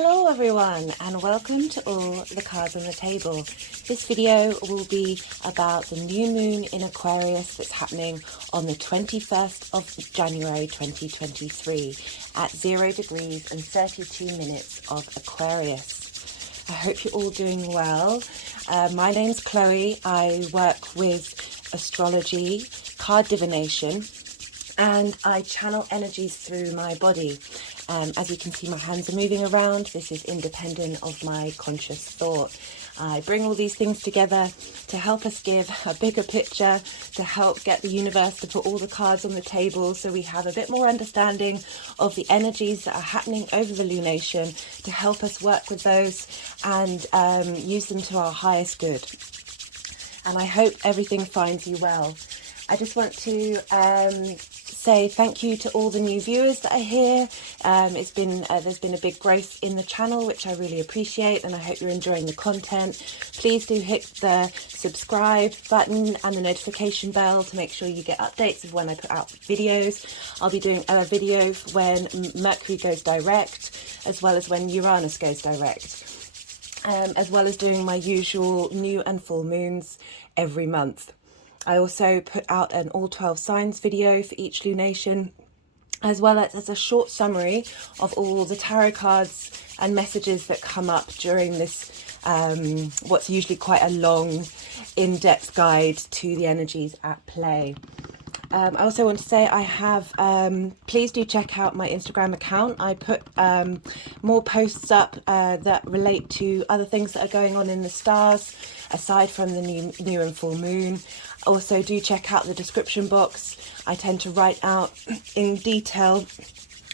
Hello everyone, and welcome to all the cards on the table. This video will be about the new moon in Aquarius that's happening on the 21st of January 2023 at 0 degrees and 32 minutes of Aquarius. I hope you're all doing well. My name's Chloe. I work with astrology, card divination, and I channel energies through my body. As you can see, my hands are moving around. This is independent of my conscious thought. I bring all these things together to help us give a bigger picture, to help get the universe to put all the cards on the table so we have a bit more understanding of the energies that are happening over the lunation, to help us work with those and use them to our highest good. And I hope everything finds you well. I just want to say thank you to all the new viewers that are here. There's been a big growth in the channel, which I really appreciate, and I hope you're enjoying the content. Please do hit the subscribe button and the notification bell to make sure you get updates of when I put out videos. I'll be doing a video when Mercury goes direct, as well as when Uranus goes direct, as well as doing my usual new and full moons every month. I also put out an all 12 signs video for each lunation, as well as a short summary of all the tarot cards and messages that come up during this, what's usually quite a long, in-depth guide to the energies at play. I also want to say I have, please do check out my Instagram account. I put more posts up that relate to other things that are going on in the stars, aside from the new and full moon. Also do check out the description box. I tend to write out in detail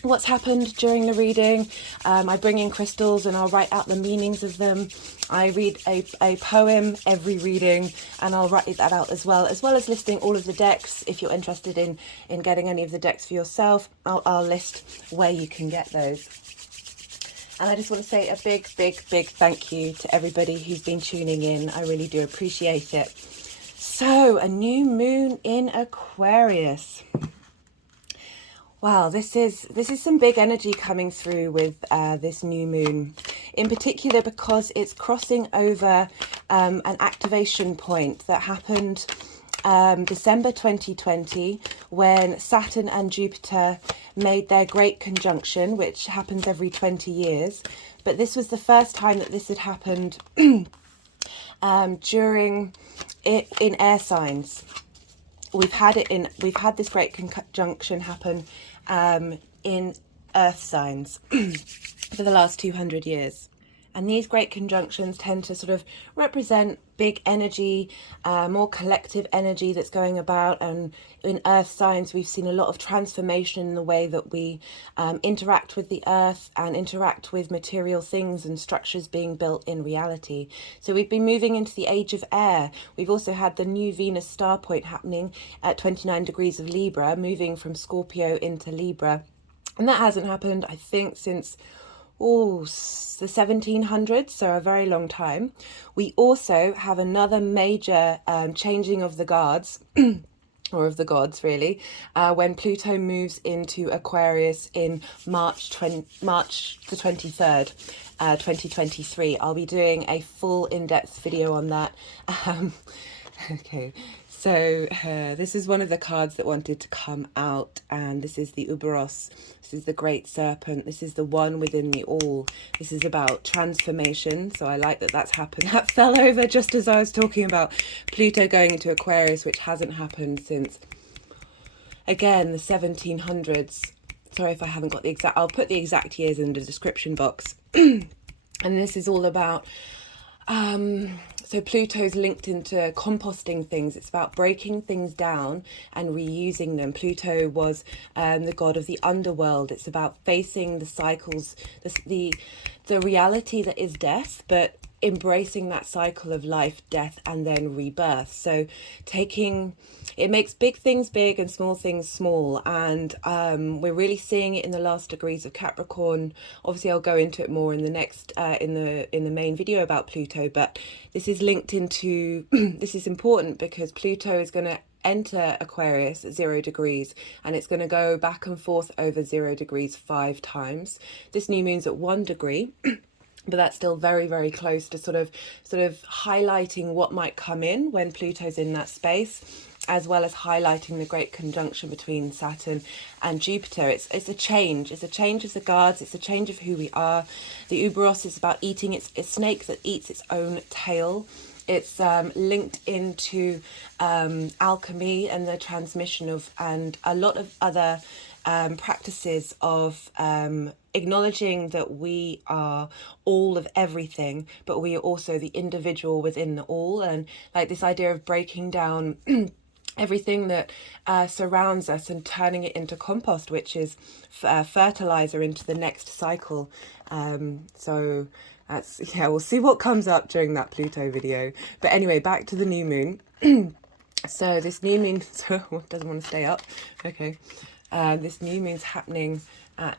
what's happened during the reading. I bring in crystals and I'll write out the meanings of them. I read a poem every reading and I'll write that out as well as listing all of the decks. If you're interested in getting any of the decks for yourself, I'll list where you can get those. And I just want to say a big thank you to everybody who's been tuning in. I really do appreciate it. So, a new moon in Aquarius. Wow, this is some big energy coming through with this new moon, in particular because it's crossing over an activation point that happened December 2020 when Saturn and Jupiter made their great conjunction, which happens every 20 years. But this was the first time that this had happened during it in air signs. We've had this great conjunction happen in earth signs for the last 200 years. And these great conjunctions tend to sort of represent big energy, more collective energy that's going about. And in earth signs, we've seen a lot of transformation in the way that we interact with the earth and interact with material things and structures being built in reality. So we've been moving into the age of air. We've also had the new Venus star point happening at 29 degrees of Libra, moving from Scorpio into Libra. And that hasn't happened, I think, since the 1700s, so a very long time. We also have another major changing of the guards, or of the gods really, when Pluto moves into Aquarius in March the 23rd, 2023. I'll be doing a full in-depth video on that. Okay, so this is one of the cards that wanted to come out, and this is the Ouroboros. This is the great serpent. This is the one within the all. This is about transformation, so I like that that's happened. That fell over just as I was talking about Pluto going into Aquarius, which hasn't happened since, again, the 1700s. Sorry if I haven't got the exact, I'll put the exact years in the description box. And this is all about so Pluto's linked into composting things. It's about breaking things down and reusing them. Pluto was the god of the underworld. It's about facing the cycles, the reality that is death, but embracing that cycle of life, death, and then rebirth. So it makes big things big and small things small, and we're really seeing it in the last degrees of Capricorn. Obviously I'll go into it more in the next in the main video about Pluto, but this is linked into this is important because Pluto is going to enter Aquarius at 0 degrees, and it's going to go back and forth over 0 degrees 5 times. This new moon's at 1 degree. But that's still very, very close to sort of highlighting what might come in when Pluto's in that space, as well as highlighting the great conjunction between Saturn and Jupiter. It's a change. It's a change of the guards. It's a change of who we are. The Ouroboros is about eating. It's a snake that eats its own tail. It's linked into alchemy and the transmission of, and a lot of other practices of acknowledging that we are all of everything, but we are also the individual within the all. And like this idea of breaking down everything that surrounds us and turning it into compost, which is fertilizer into the next cycle. So that's, yeah, we'll see what comes up during that Pluto video. But anyway, back to the new moon. So this new moon, doesn't want to stay up. Okay. This new moon's happening at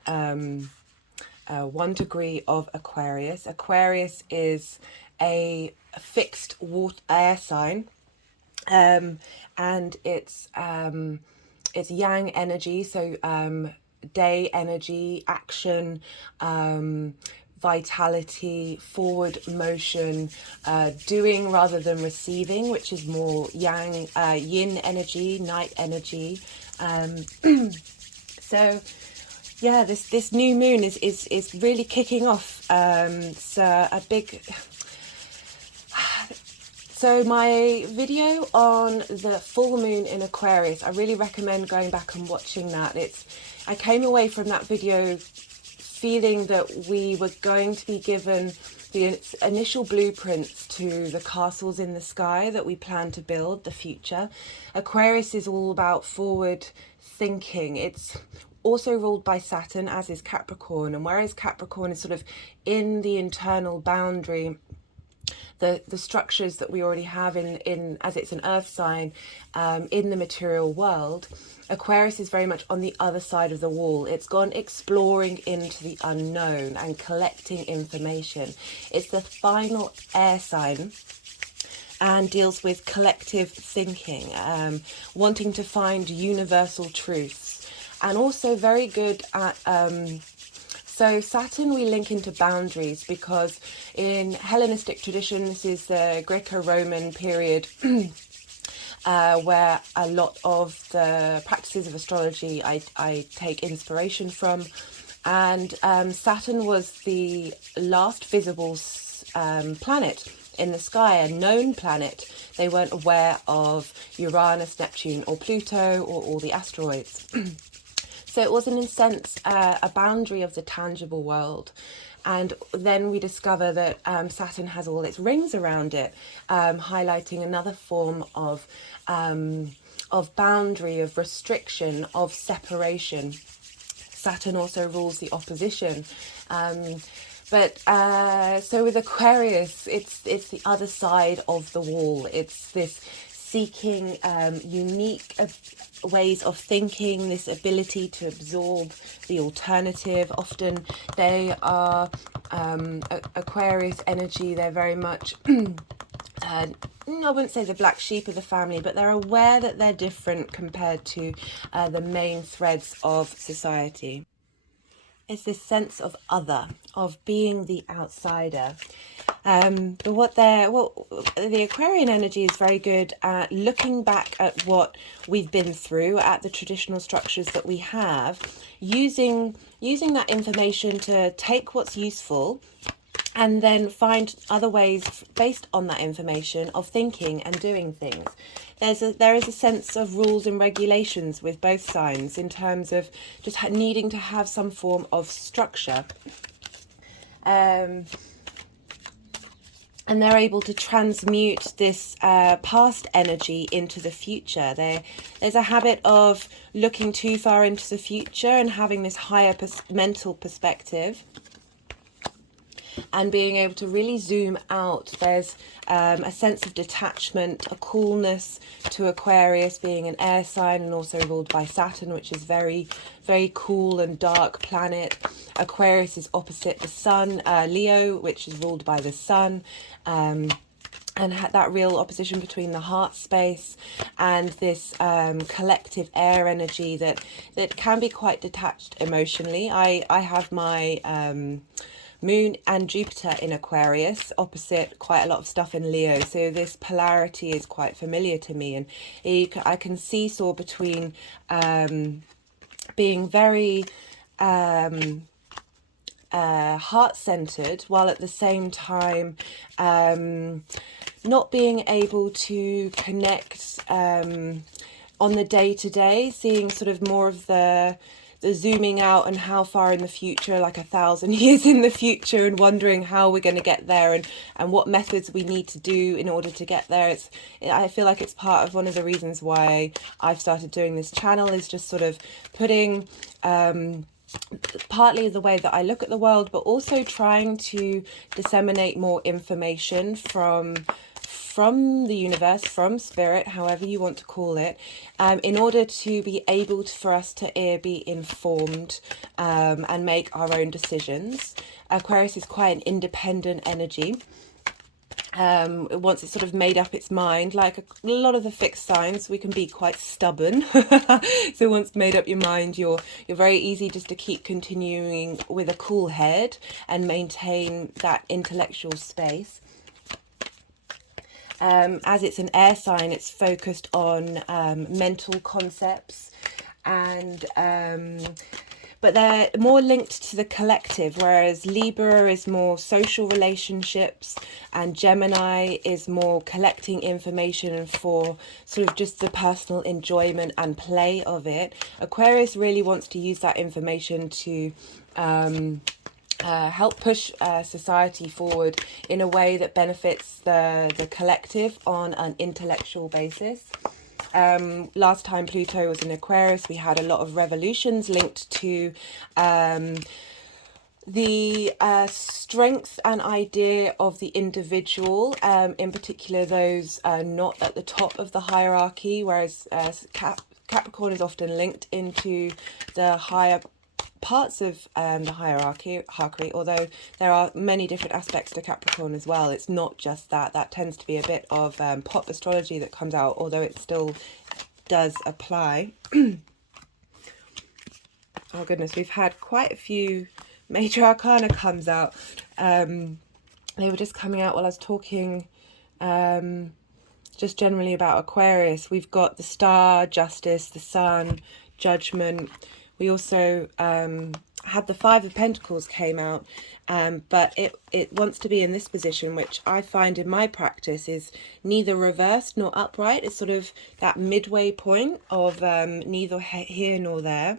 1 degree of Aquarius. Aquarius is a fixed air sign, and it's yang energy, so day energy, action, vitality, forward motion, doing rather than receiving, which is more yang, yin energy, night energy. So yeah, this new moon is really kicking off. So my video on the full moon in Aquarius, I really recommend going back and watching that. I came away from that video feeling that we were going to be given the initial blueprints to the castles in the sky that we plan to build, the future. Aquarius is all about forward thinking. It's also ruled by Saturn, as is Capricorn, and whereas Capricorn is sort of in the internal boundary, the structures that we already have in as it's an earth sign, in the material world, Aquarius is very much on the other side of the wall. It's gone exploring into the unknown and collecting information. It's the final air sign and deals with collective thinking, wanting to find universal truths, and also very good at so Saturn we link into boundaries, because in Hellenistic tradition, this is the Greco-Roman period, where a lot of the practices of astrology I take inspiration from. And Saturn was the last visible planet in the sky, a known planet. They weren't aware of Uranus, Neptune, or Pluto, or all the asteroids. So it was, in a sense, a boundary of the tangible world. And then we discover that Saturn has all its rings around it, highlighting another form of boundary, of restriction, of separation. Saturn also rules the opposition. So with Aquarius, it's the other side of the wall. It's this seeking unique ways of thinking, this ability to absorb the alternative. Often they are Aquarius energy, they're very much I wouldn't say the black sheep of the family, but they're aware that they're different compared to the main threads of society. It's this sense of other, of being the outsider. But the Aquarian energy is very good at looking back at what we've been through, at the traditional structures that we have, using that information to take what's useful and then find other ways based on that information of thinking and doing things. There is a sense of rules and regulations with both signs in terms of just needing to have some form of structure. And they're able to transmute this past energy into the future. There's a habit of looking too far into the future and having this higher mental perspective, and being able to really zoom out. There's a sense of detachment, a coolness to Aquarius, being an air sign and also ruled by Saturn, which is very, very cool and dark planet. Aquarius is opposite the sun, Leo, which is ruled by the sun. and that real opposition between the heart space and this collective air energy that can be quite detached emotionally. I have my Moon and Jupiter in Aquarius, opposite quite a lot of stuff in Leo, so this polarity is quite familiar to me, and I can seesaw between being very heart-centered, while at the same time not being able to connect on the day-to-day, seeing sort of more of the zooming out and how far in the future, like 1,000 years in the future, and wondering how we're going to get there, and what methods we need to do in order to get there. I feel like it's part of one of the reasons why I've started doing this channel, is just sort of putting partly the way that I look at the world, but also trying to disseminate more information from the universe, from spirit, however you want to call it, in order to be able for us to be informed and make our own decisions. Aquarius is quite an independent energy. Once it's sort of made up its mind, like a lot of the fixed signs, we can be quite stubborn. So once made up your mind, you're very easy just to keep continuing with a cool head and maintain that intellectual space. As it's an air sign, it's focused on mental concepts, and but they're more linked to the collective, whereas Libra is more social relationships and Gemini is more collecting information for sort of just the personal enjoyment and play of it. Aquarius really wants to use that information to help push society forward in a way that benefits the collective on an intellectual basis. Last time Pluto was in Aquarius, we had a lot of revolutions linked to the strength and idea of the individual, in particular those not at the top of the hierarchy, whereas Capricorn is often linked into the higher parts of the hierarchy, although there are many different aspects to Capricorn as well. It's not just that tends to be a bit of pop astrology that comes out, although it still does apply. Oh goodness, we've had quite a few major arcana comes out. They were just coming out while I was talking just generally about Aquarius. We've got the Star, Justice, the Sun, Judgment. We also had the Five of Pentacles came out, but it wants to be in this position, which I find in my practice is neither reversed nor upright. It's sort of that midway point of neither here nor there.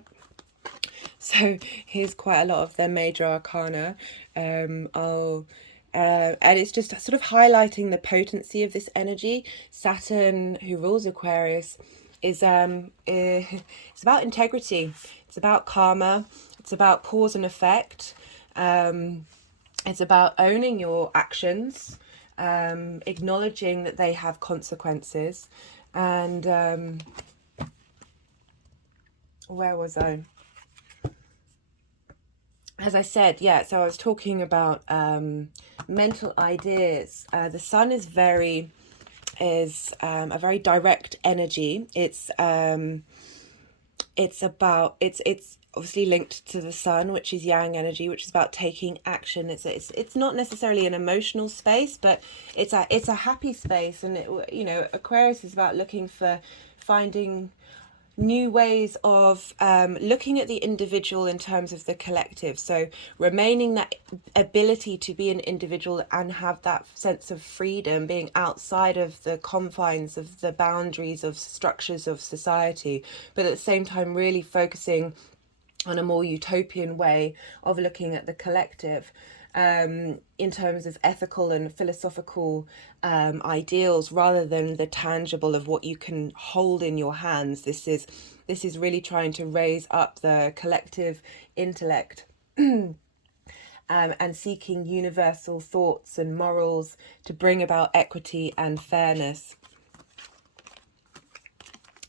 So here's quite a lot of their major arcana. And it's just sort of highlighting the potency of this energy. Saturn, who rules Aquarius, is it's about integrity. It's about karma. It's about cause and effect. It's about owning your actions, acknowledging that they have consequences. And where was I? As I said, yeah, so I was talking about mental ideas. The Sun is a very direct energy. It's obviously linked to the Sun, which is Yang energy, which is about taking action. It's not necessarily an emotional space, but it's a happy space. And Aquarius is about looking for finding new ways of looking at the individual in terms of the collective. So remaining that ability to be an individual and have that sense of freedom, being outside of the confines of the boundaries of structures of society, but at the same time really focusing on a more utopian way of looking at the collective. In terms of ethical and philosophical ideals, rather than the tangible of what you can hold in your hands. This is really trying to raise up the collective intellect and seeking universal thoughts and morals to bring about equity and fairness.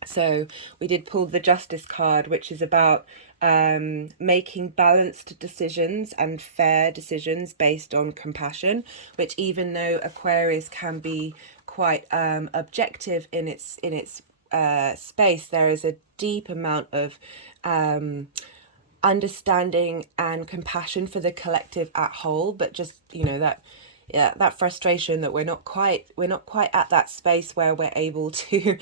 So we did pull the Justice card, which is about making balanced decisions and fair decisions based on compassion, which, even though Aquarius can be quite objective in its space, there is a deep amount of understanding and compassion for the collective at whole, but just, you know, that frustration that we're not quite at that space where we're able to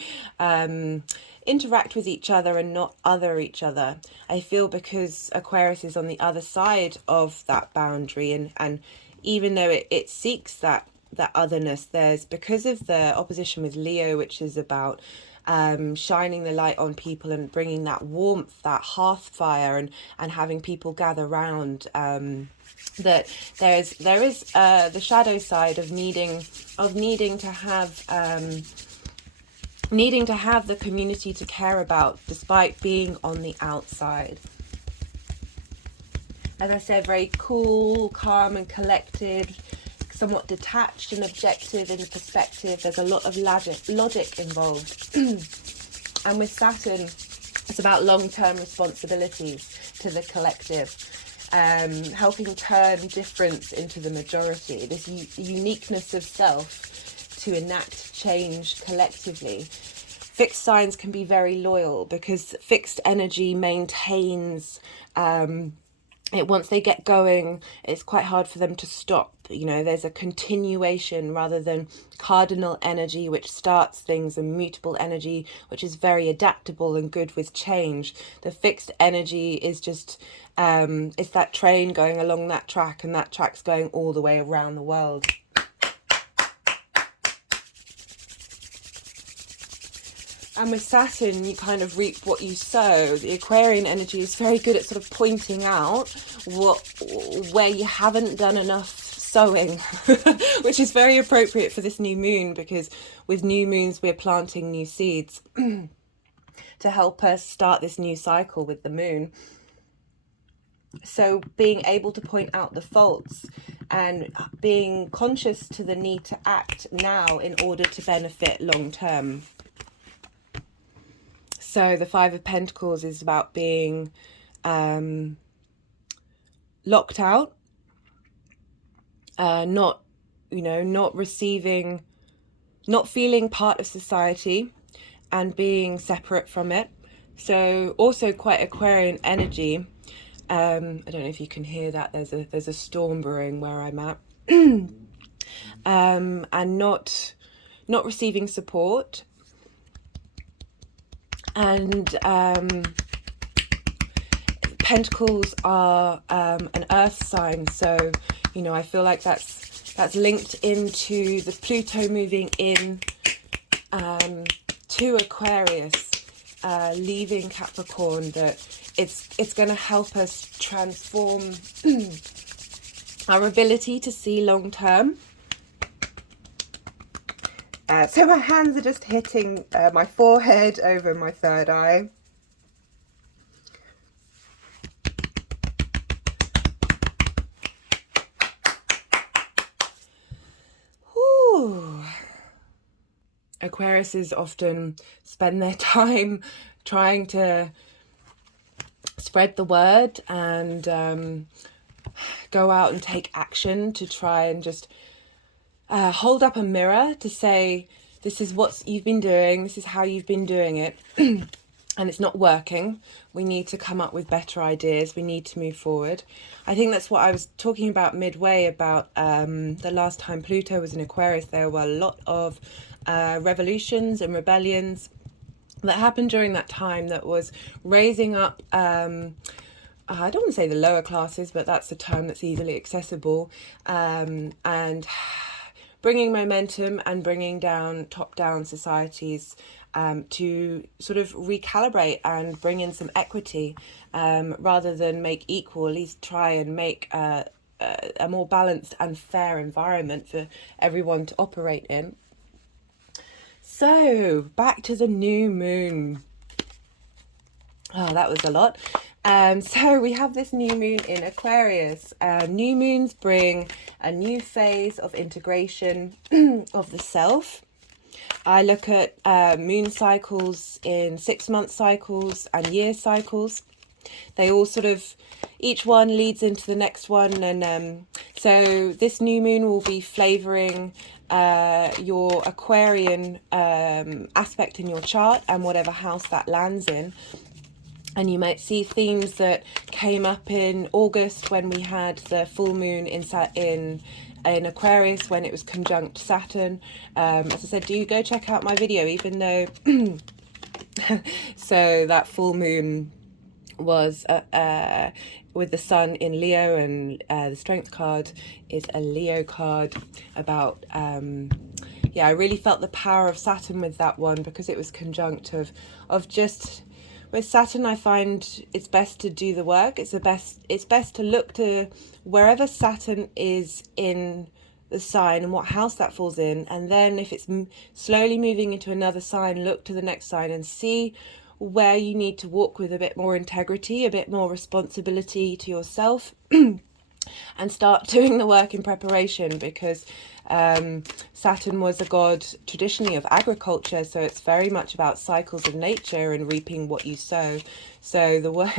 interact with each other and not other each other. I feel because Aquarius is on the other side of that boundary, and even though it seeks that otherness, there's, because of the opposition with Leo, which is about shining the light on people and bringing that warmth, that hearth fire, and having people gather round, that there is the shadow side of needing to have the community to care about, despite being on the outside. As I said, very cool, calm and collected, somewhat detached and objective in perspective. There's a lot of logic involved. And with Saturn, it's about long-term responsibilities to the collective, helping turn difference into the majority, this uniqueness of self to enact change collectively. Fixed signs can be very loyal because fixed energy maintains it. Once they get going, it's quite hard for them to stop. You know, there's a continuation rather than cardinal energy, which starts things, and mutable energy, which is very adaptable and good with change. The fixed energy is just it's that train going along that track, and that track's going all the way around the world. And with Saturn, you kind of reap what you sow. The Aquarian energy is very good at sort of pointing out where you haven't done enough sowing, which is very appropriate for this new moon, because with new moons, we're planting new seeds to help us start this new cycle with the moon. So being able to point out the faults and being conscious to the need to act now in order to benefit long term. So the Five of Pentacles is about being locked out, not receiving, not feeling part of society and being separate from it. So also quite Aquarian energy. I don't know if you can hear that. There's a storm brewing where I'm at. And not receiving support. And Pentacles are an earth sign, so you know, I feel like that's linked into the Pluto moving in to Aquarius, leaving Capricorn. That it's going to help us transform our ability to see long term. So my hands are just hitting my forehead over my third eye. Whew. Aquariuses often spend their time trying to spread the word and go out and take action to try and just hold up a mirror to say, this is what you've been doing, this is how you've been doing it, and it's not working. We need to come up with better ideas. We need to move forward. I think that's what I was talking about midway, about the last time Pluto was in Aquarius. There were a lot of revolutions and rebellions that happened during that time that was raising up I don't want to say the lower classes, but that's a term that's easily accessible, and bringing momentum and bringing down top-down societies to sort of recalibrate and bring in some equity, rather than make equal, at least try and make a more balanced and fair environment for everyone to operate in. So back to the new moon. Oh, that was a lot. So we have this new moon in Aquarius. New moons bring a new phase of integration of the self. I look at moon cycles in 6-month cycles and year cycles. They all sort of, each one leads into the next one. And so this new moon will be flavouring your Aquarian aspect in your chart and whatever house that lands in. And you might see themes that came up in August when we had the full moon in Aquarius, when it was conjunct Saturn. As I said, do go check out my video, even though so that full moon was with the sun in Leo, and the strength card is a Leo card about yeah, I really felt the power of Saturn with that one, because it was conjunct of just, with Saturn, I find it's best to do the work. It's best to look to wherever Saturn is in the sign and what house that falls in, and then if it's slowly moving into another sign, look to the next sign and see where you need to walk with a bit more integrity, a bit more responsibility to yourself, and start doing the work in preparation, because Saturn was a god traditionally of agriculture, so it's very much about cycles of nature and reaping what you sow. So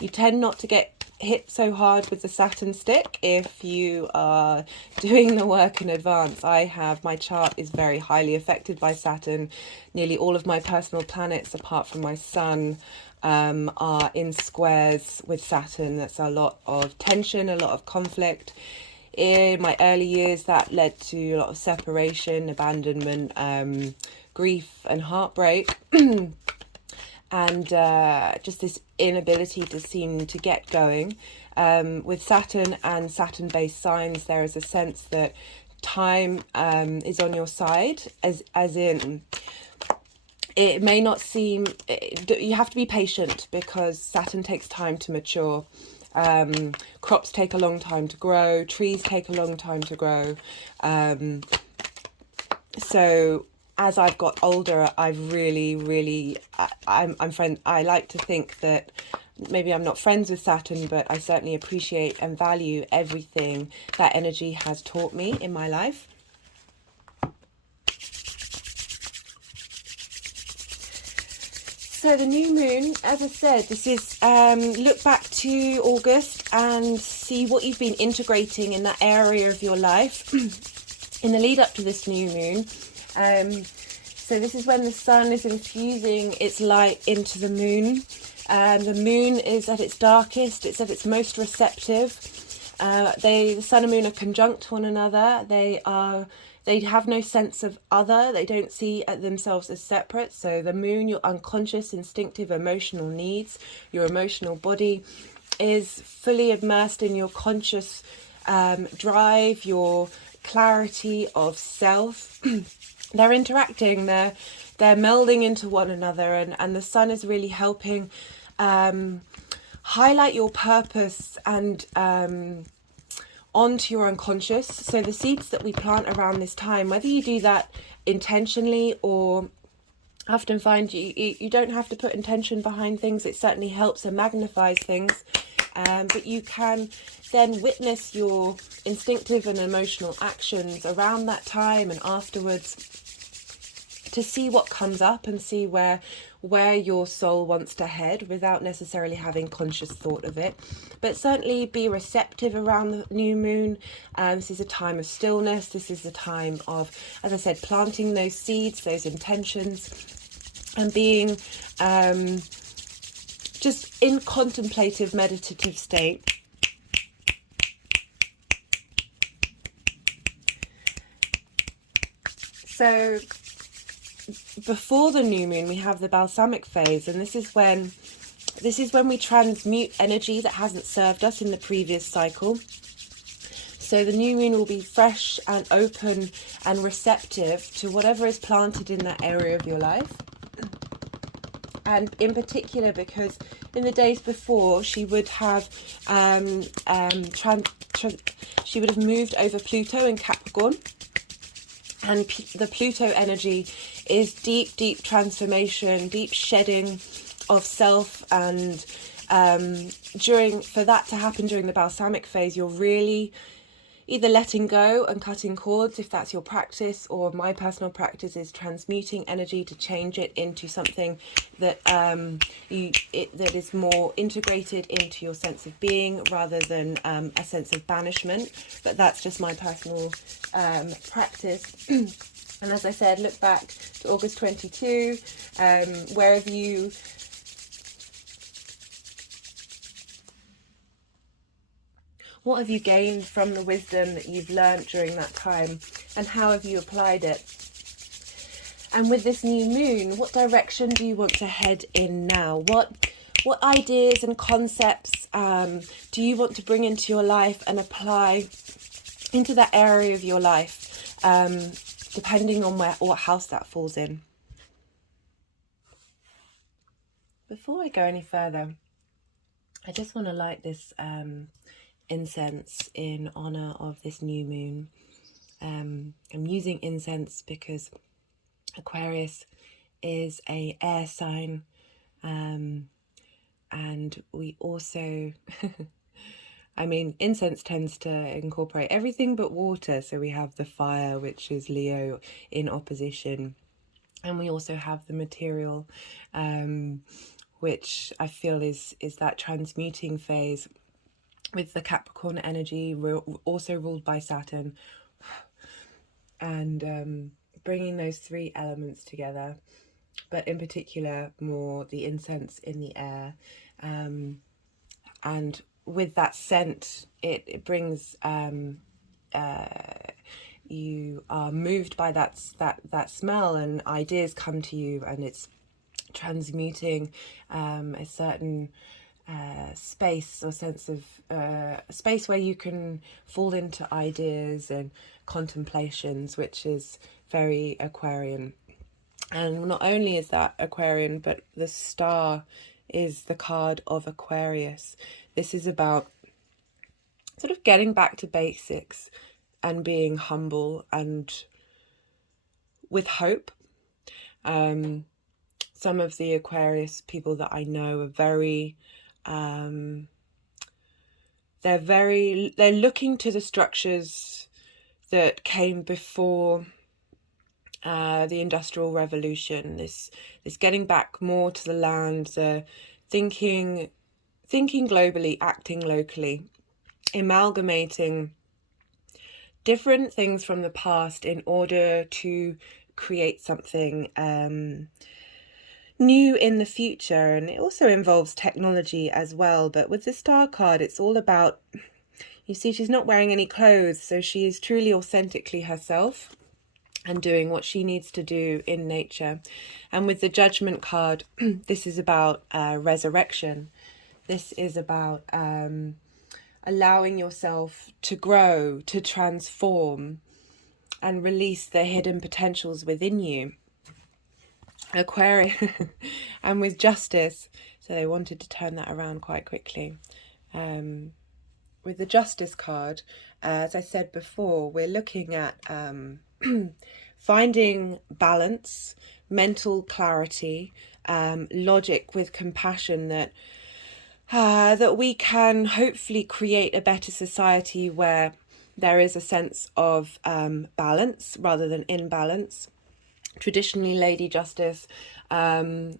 you tend not to get hit so hard with the Saturn stick if you are doing the work in advance. My chart is very highly affected by Saturn. Nearly all of my personal planets, apart from my sun, are in squares with Saturn. That's a lot of tension, a lot of conflict. In my early years, that led to a lot of separation, abandonment, grief and heartbreak, and just this inability to seem to get going. With Saturn and Saturn-based signs, there is a sense that time is on your side, as in, it may not seem, you have to be patient, because Saturn takes time to mature. Crops take a long time to grow, trees take a long time to grow. So as I've got older, I've really, I like to think that maybe I'm not friends with Saturn, but I certainly appreciate and value everything that energy has taught me in my life. So the new moon, as I said, this is look back to August and see what you've been integrating in that area of your life in the lead up to this new moon. So this is when the sun is infusing its light into the moon. The moon is at its darkest, it's at its most receptive. The sun and moon are conjunct one another. They have no sense of other. They don't see themselves as separate. So the moon, your unconscious, instinctive, emotional needs, your emotional body, is fully immersed in your conscious drive, your clarity of self. They're interacting, they're melding into one another, and the sun is really helping highlight your purpose and onto your unconscious. So the seeds that we plant around this time, whether you do that intentionally, or I often find you don't have to put intention behind things. It certainly helps and magnifies things, but you can then witness your instinctive and emotional actions around that time and afterwards, to see what comes up and see where your soul wants to head without necessarily having conscious thought of it. But certainly be receptive around the new moon. This is a time of stillness. This is a time of, as I said, planting those seeds, those intentions, and being just in contemplative, meditative state. So before the new moon, we have the balsamic phase, and this is when we transmute energy that hasn't served us in the previous cycle. So the new moon will be fresh and open and receptive to whatever is planted in that area of your life. And in particular, because in the days before, she would have she would have moved over Pluto in Capricorn. And the Pluto energy is deep transformation, deep shedding of self. And for that to happen during the balsamic phase, you're either letting go and cutting cords if that's your practice, or my personal practice is transmuting energy to change it into something that that is more integrated into your sense of being rather than a sense of banishment. But that's just my personal practice. And as I said, look back to August 22. Where have you... What have you gained from the wisdom that you've learned during that time, and how have you applied it? And with this new moon, what direction do you want to head in now? What ideas and concepts do you want to bring into your life and apply into that area of your life, depending on what house that falls in? Before I go any further, I just want to light this incense in honor of this new moon. I'm using incense because Aquarius is a air sign, and we also I mean, incense tends to incorporate everything but water. So we have the fire, which is Leo in opposition, and we also have the material, which I feel is that transmuting phase with the Capricorn energy, also ruled by Saturn, and bringing those three elements together, but in particular more the incense in the air, and with that scent, it brings you are moved by that smell, and ideas come to you, and it's transmuting a certain space or sense of a space where you can fall into ideas and contemplations, which is very Aquarian. And not only is that Aquarian, but the star is the card of Aquarius. This is about sort of getting back to basics and being humble and with hope. Some of the Aquarius people that I know are very they're looking to the structures that came before the Industrial Revolution, this getting back more to the land, thinking globally, acting locally, amalgamating different things from the past in order to create something new in the future. And it also involves technology as well. But with the star card, it's all about, you see, she's not wearing any clothes, so she is truly authentically herself and doing what she needs to do in nature. And with the Judgment card, this is about resurrection. This is about allowing yourself to grow, to transform, and release the hidden potentials within you. Aquarius, and with Justice, so they wanted to turn that around quite quickly. With the Justice card, as I said before, we're looking at finding balance, mental clarity, logic with compassion, that we can hopefully create a better society where there is a sense of balance rather than imbalance. Traditionally, Lady Justice had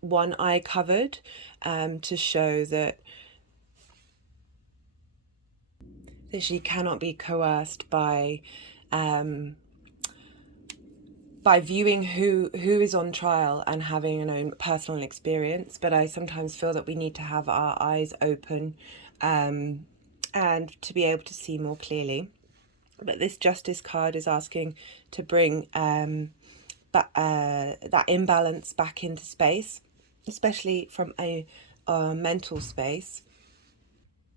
one eye covered to show that she cannot be coerced by viewing who is on trial and having an own personal experience. But I sometimes feel that we need to have our eyes open and to be able to see more clearly. But this Justice card is asking to bring that imbalance back into space, especially from a mental space.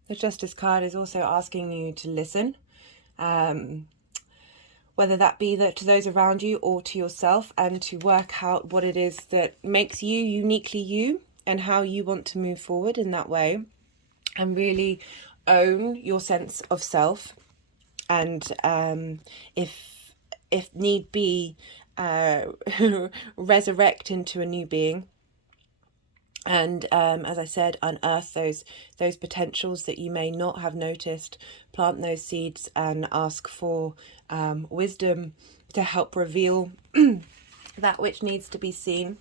The Justice card is also asking you to listen, whether that be to those around you or to yourself, and to work out what it is that makes you uniquely you and how you want to move forward in that way, and really own your sense of self. And if need be, resurrect into a new being, And as I said, unearth those potentials that you may not have noticed, plant those seeds and ask for wisdom to help reveal that which needs to be seen.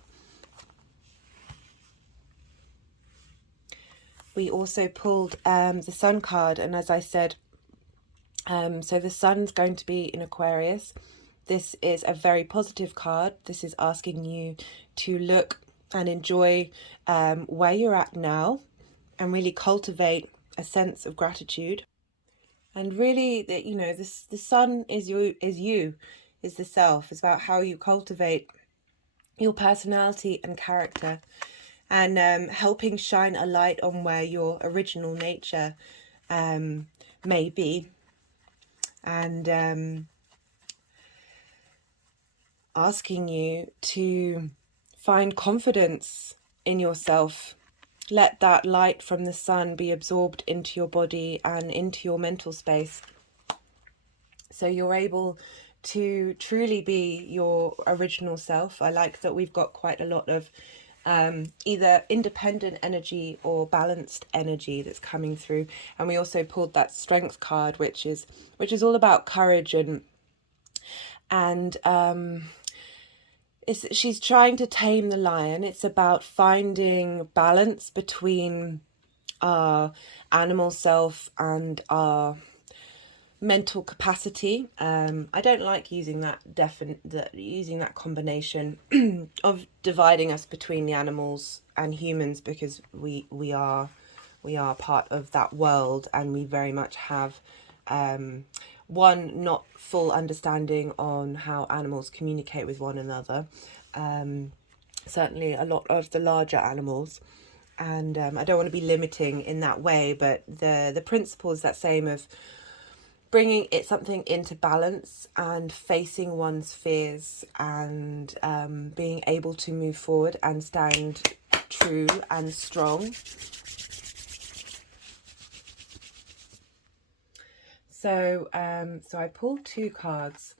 We also pulled the Sun card, and as I said, so the Sun's going to be in Aquarius. This is a very positive card. This is asking you to look and enjoy where you're at now, and really cultivate a sense of gratitude. And really, that the Sun is the self. It's about how you cultivate your personality and character, and helping shine a light on where your original nature may be, and asking you to find confidence in yourself. Let that light from the Sun be absorbed into your body and into your mental space, so you're able to truly be your original self. I like that we've got quite a lot of either independent energy or balanced energy that's coming through. And we also pulled that Strength card, which is all about courage, and she's trying to tame the lion. It's about finding balance between our animal self and our mental capacity. I don't like using that combination of dividing us between the animals and humans, because we are part of that world, and we very much have one not full understanding on how animals communicate with one another, certainly a lot of the larger animals, and I don't want to be limiting in that way, but the principle is that same of bringing something into balance and facing one's fears, and being able to move forward and stand true and strong. So I pulled 2 cards.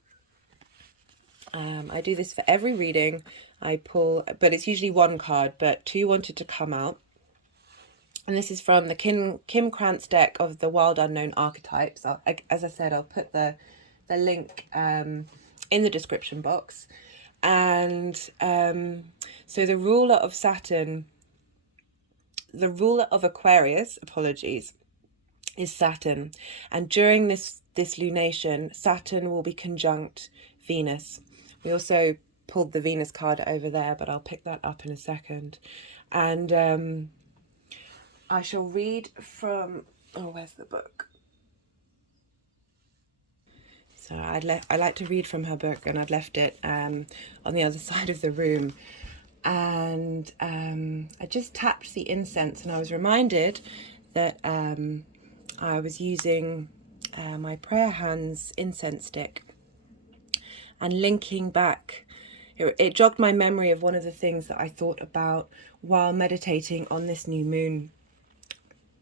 I do this for every reading. I pull, but it's usually 1 card, but 2 wanted to come out. And this is from the Kim Krans deck of the Wild Unknown Archetypes. As I said, I'll put the link in the description box. And so the ruler of Saturn, the ruler of Aquarius, is Saturn. And during this lunation, Saturn will be conjunct Venus. We also pulled the Venus card over there, but I'll pick that up in a second. And I shall read from, where's the book? So I like to read from her book, and I'd left it on the other side of the room. And I just tapped the incense, and I was reminded that I was using my prayer hands incense stick, and linking back. It jogged my memory of one of the things that I thought about while meditating on this new moon,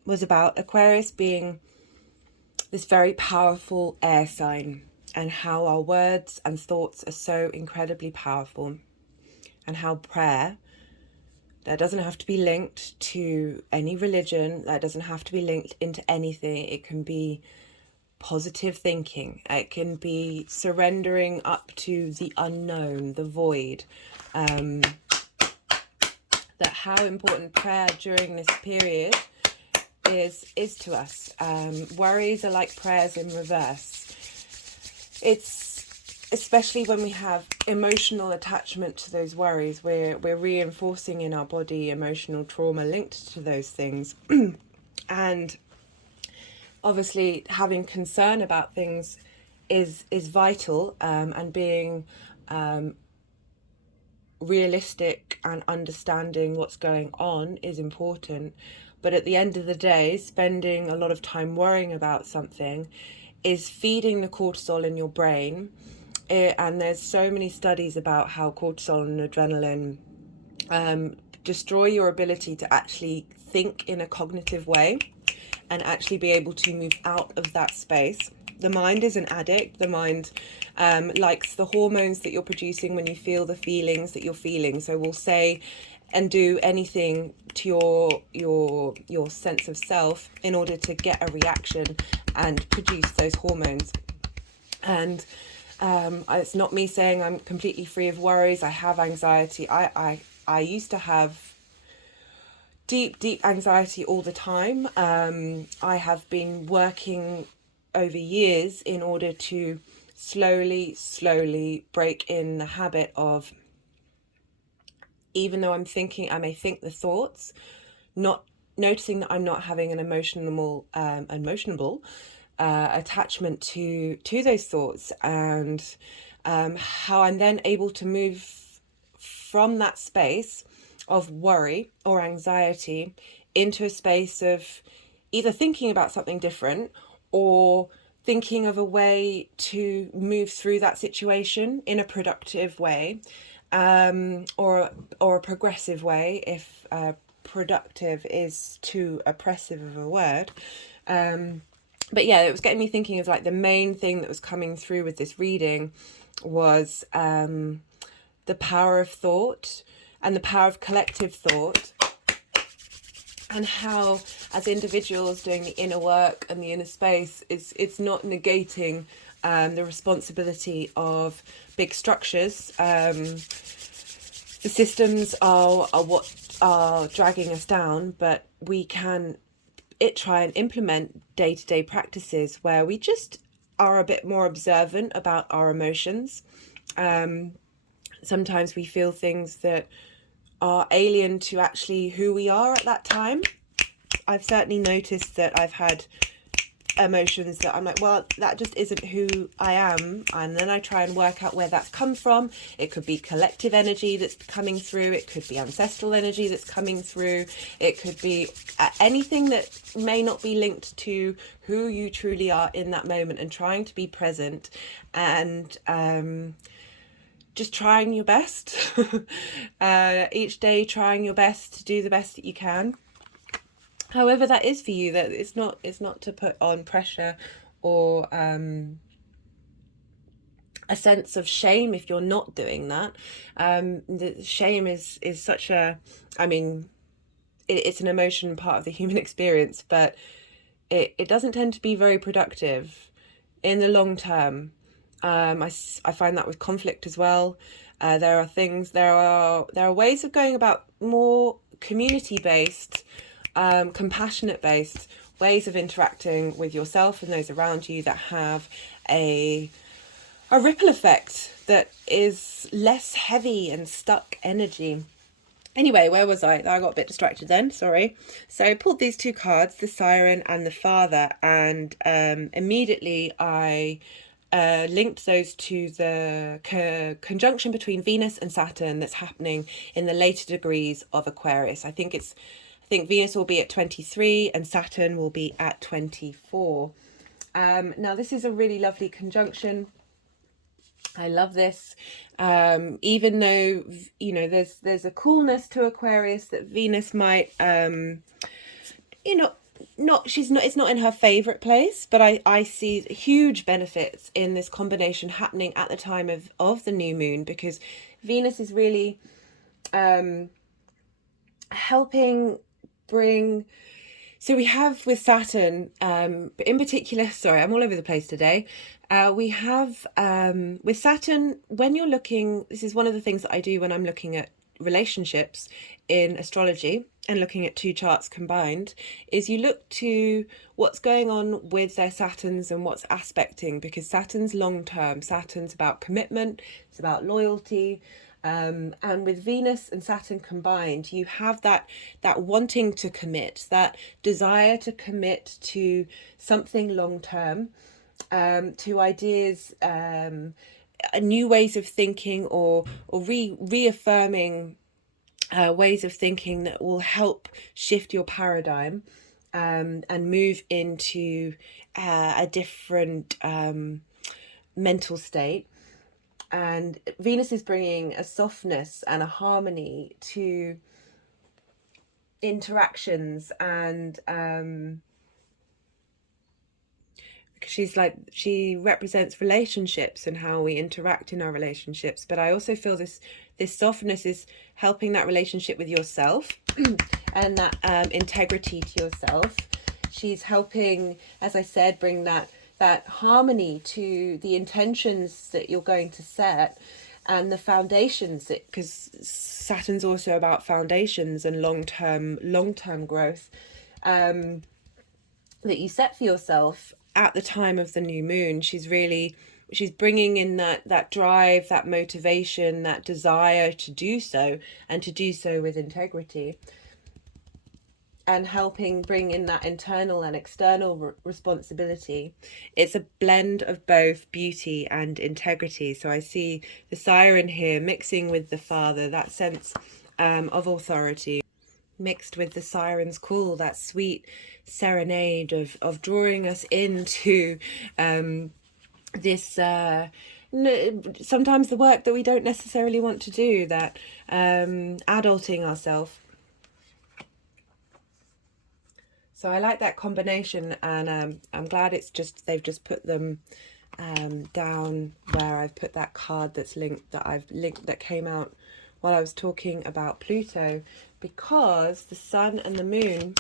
was about Aquarius being this very powerful air sign, and how our words and thoughts are so incredibly powerful, and how prayer, that doesn't have to be linked to any religion, that doesn't have to be linked into anything. It can be positive thinking, it can be surrendering up to the unknown, the void. That how important prayer during this period is to us. Worries are like prayers in reverse. It's especially when we have emotional attachment to those worries, we're reinforcing in our body emotional trauma linked to those things. And obviously having concern about things is vital, and being realistic and understanding what's going on is important. But at the end of the day, spending a lot of time worrying about something is feeding the cortisol in your brain. And there's so many studies about how cortisol and adrenaline destroy your ability to actually think in a cognitive way and actually be able to move out of that space. The mind is an addict. The mind likes the hormones that you're producing when you feel the feelings that you're feeling. So we'll say and do anything to your sense of self in order to get a reaction and produce those hormones. And it's not me saying I'm completely free of worries. I have anxiety. I used to have deep anxiety all the time. I have been working over years in order to slowly break in the habit of, even though I'm thinking, I may think the thoughts, not noticing that I'm not having an emotional attachment to those thoughts, and how I'm then able to move from that space of worry or anxiety into a space of either thinking about something different or thinking of a way to move through that situation in a productive way, or a progressive way, if productive is too oppressive of a word. But yeah, it was getting me thinking of, like, the main thing that was coming through with this reading was the power of thought and the power of collective thought, and how, as individuals doing the inner work and the inner space, it's not negating the responsibility of big structures. The systems are what are dragging us down, but we can try and implement day-to-day practices where we just are a bit more observant about our emotions. Sometimes we feel things that are alien to actually who we are at that time. I've certainly noticed that I've had emotions that I'm like, well, that just isn't who I am, and then I try and work out where that's come from. It could be collective energy that's coming through, it could be ancestral energy that's coming through, it could be anything that may not be linked to who you truly are in that moment, and trying to be present and just trying your best. Each day trying your best to do the best that you can, however that is for you. That it's not to put on pressure or a sense of shame if you're not doing that. The shame is such a, I mean, it's an emotion, part of the human experience, but it doesn't tend to be very productive in the long term. I find that with conflict as well. There are ways of going about more community-based, compassionate-based ways of interacting with yourself and those around you that have a ripple effect that is less heavy and stuck energy. Anyway, where was I? I got a bit distracted then, sorry. So I pulled these two cards, the Siren and the Father, and immediately I linked those to the conjunction between Venus and Saturn that's happening in the later degrees of Aquarius. I think Venus will be at 23 and Saturn will be at 24. Now this is a really lovely conjunction. I love this. Even though, you know, there's a coolness to Aquarius that Venus might, you know, it's not in her favorite place, but I see huge benefits in this combination happening at the time of the new moon, because Venus is really helping bring. So we have with Saturn, in particular, sorry, I'm all over the place today. We have with Saturn, when you're looking, this is one of the things that I do when I'm looking at relationships in astrology and looking at two charts combined, is you look to what's going on with their Saturns and what's aspecting, because Saturn's long term. Saturn's about commitment, it's about loyalty. And with Venus and Saturn combined, you have that wanting to commit, that desire to commit to something long term, to ideas, new ways of thinking, or reaffirming ways of thinking that will help shift your paradigm and move into a different mental state. And Venus is bringing a softness and a harmony to interactions, and she's like, she represents relationships and how we interact in our relationships. But I also feel this softness is helping that relationship with yourself and that integrity to yourself. She's helping, as I said, bring that harmony to the intentions that you're going to set and the foundations, because Saturn's also about foundations and long-term growth that you set for yourself at the time of the new moon. She's bringing in that drive, that motivation, that desire to do so, and to do so with integrity, and helping bring in that internal and external responsibility. It's a blend of both beauty and integrity. So I see the siren here mixing with the father, that sense of authority, mixed with the siren's call, that sweet serenade of drawing us into this sometimes the work that we don't necessarily want to do, that adulting ourselves. So I like that combination, and I'm glad they've just put them down where I've put that card that came out while I was talking about Pluto, because the sun and the moon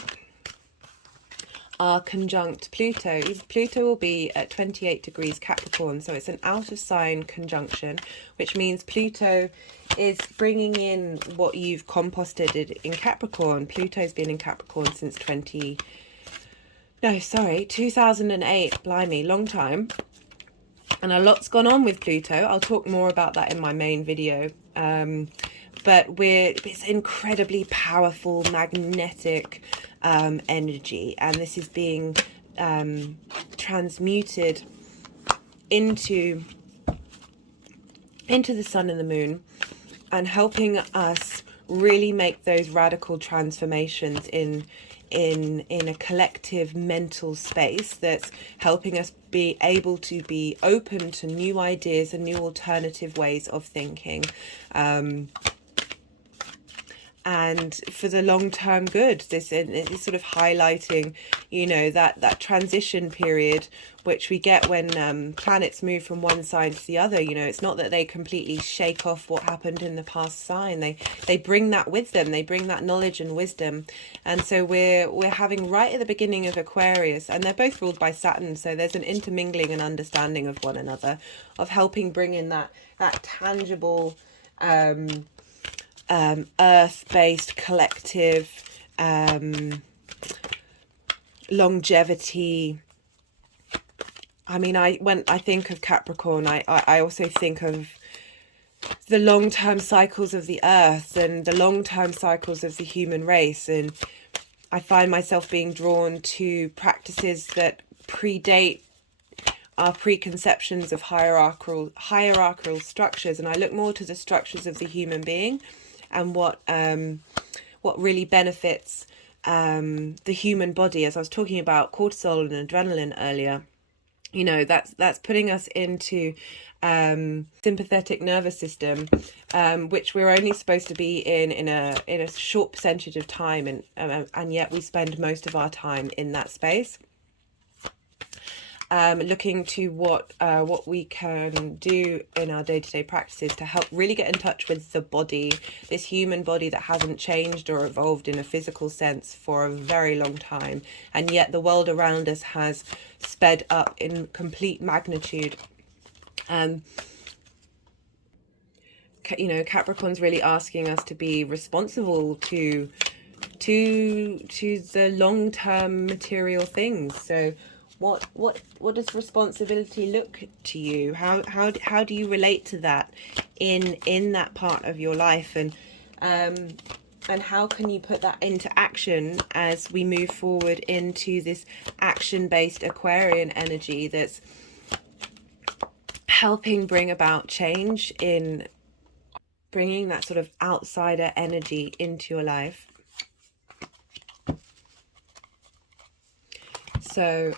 are conjunct Pluto. Pluto will be at 28 degrees Capricorn, so it's an out of sign conjunction, which means Pluto is bringing in what you've composted in Capricorn. Pluto's been in Capricorn since 2008, blimey, long time. And a lot's gone on with Pluto. I'll talk more about that in my main video. But it's incredibly powerful, magnetic energy, and this is being transmuted into the sun and the moon, and helping us really make those radical transformations in a collective mental space that's helping us be able to be open to new ideas and new alternative ways of thinking, and for the long-term good. This is sort of highlighting, that transition period which we get when planets move from one sign to the other. It's not that they completely shake off what happened in the past sign. They bring that with them. They bring that knowledge and wisdom. And so we're having right at the beginning of Aquarius, and they're both ruled by Saturn, so there's an intermingling and understanding of one another, of helping bring in that tangible earth-based collective longevity. I mean, when I think of Capricorn, I also think of the long-term cycles of the earth and the long-term cycles of the human race, and I find myself being drawn to practices that predate our preconceptions of hierarchical structures, and I look more to the structures of the human being and what really benefits the human body. As I was talking about cortisol and adrenaline earlier, that's putting us into sympathetic nervous system, which we're only supposed to be in a short percentage of time, and yet we spend most of our time in that space. Looking to what we can do in our day-to-day practices to help really get in touch with the body, this human body that hasn't changed or evolved in a physical sense for a very long time, and yet the world around us has sped up in complete magnitude. Capricorn's really asking us to be responsible to the long-term material things. So what does responsibility look to you? How do you relate to that in that part of your life, and how can you put that into action as we move forward into this action-based Aquarian energy that's helping bring about change, in bringing that sort of outsider energy into your life? So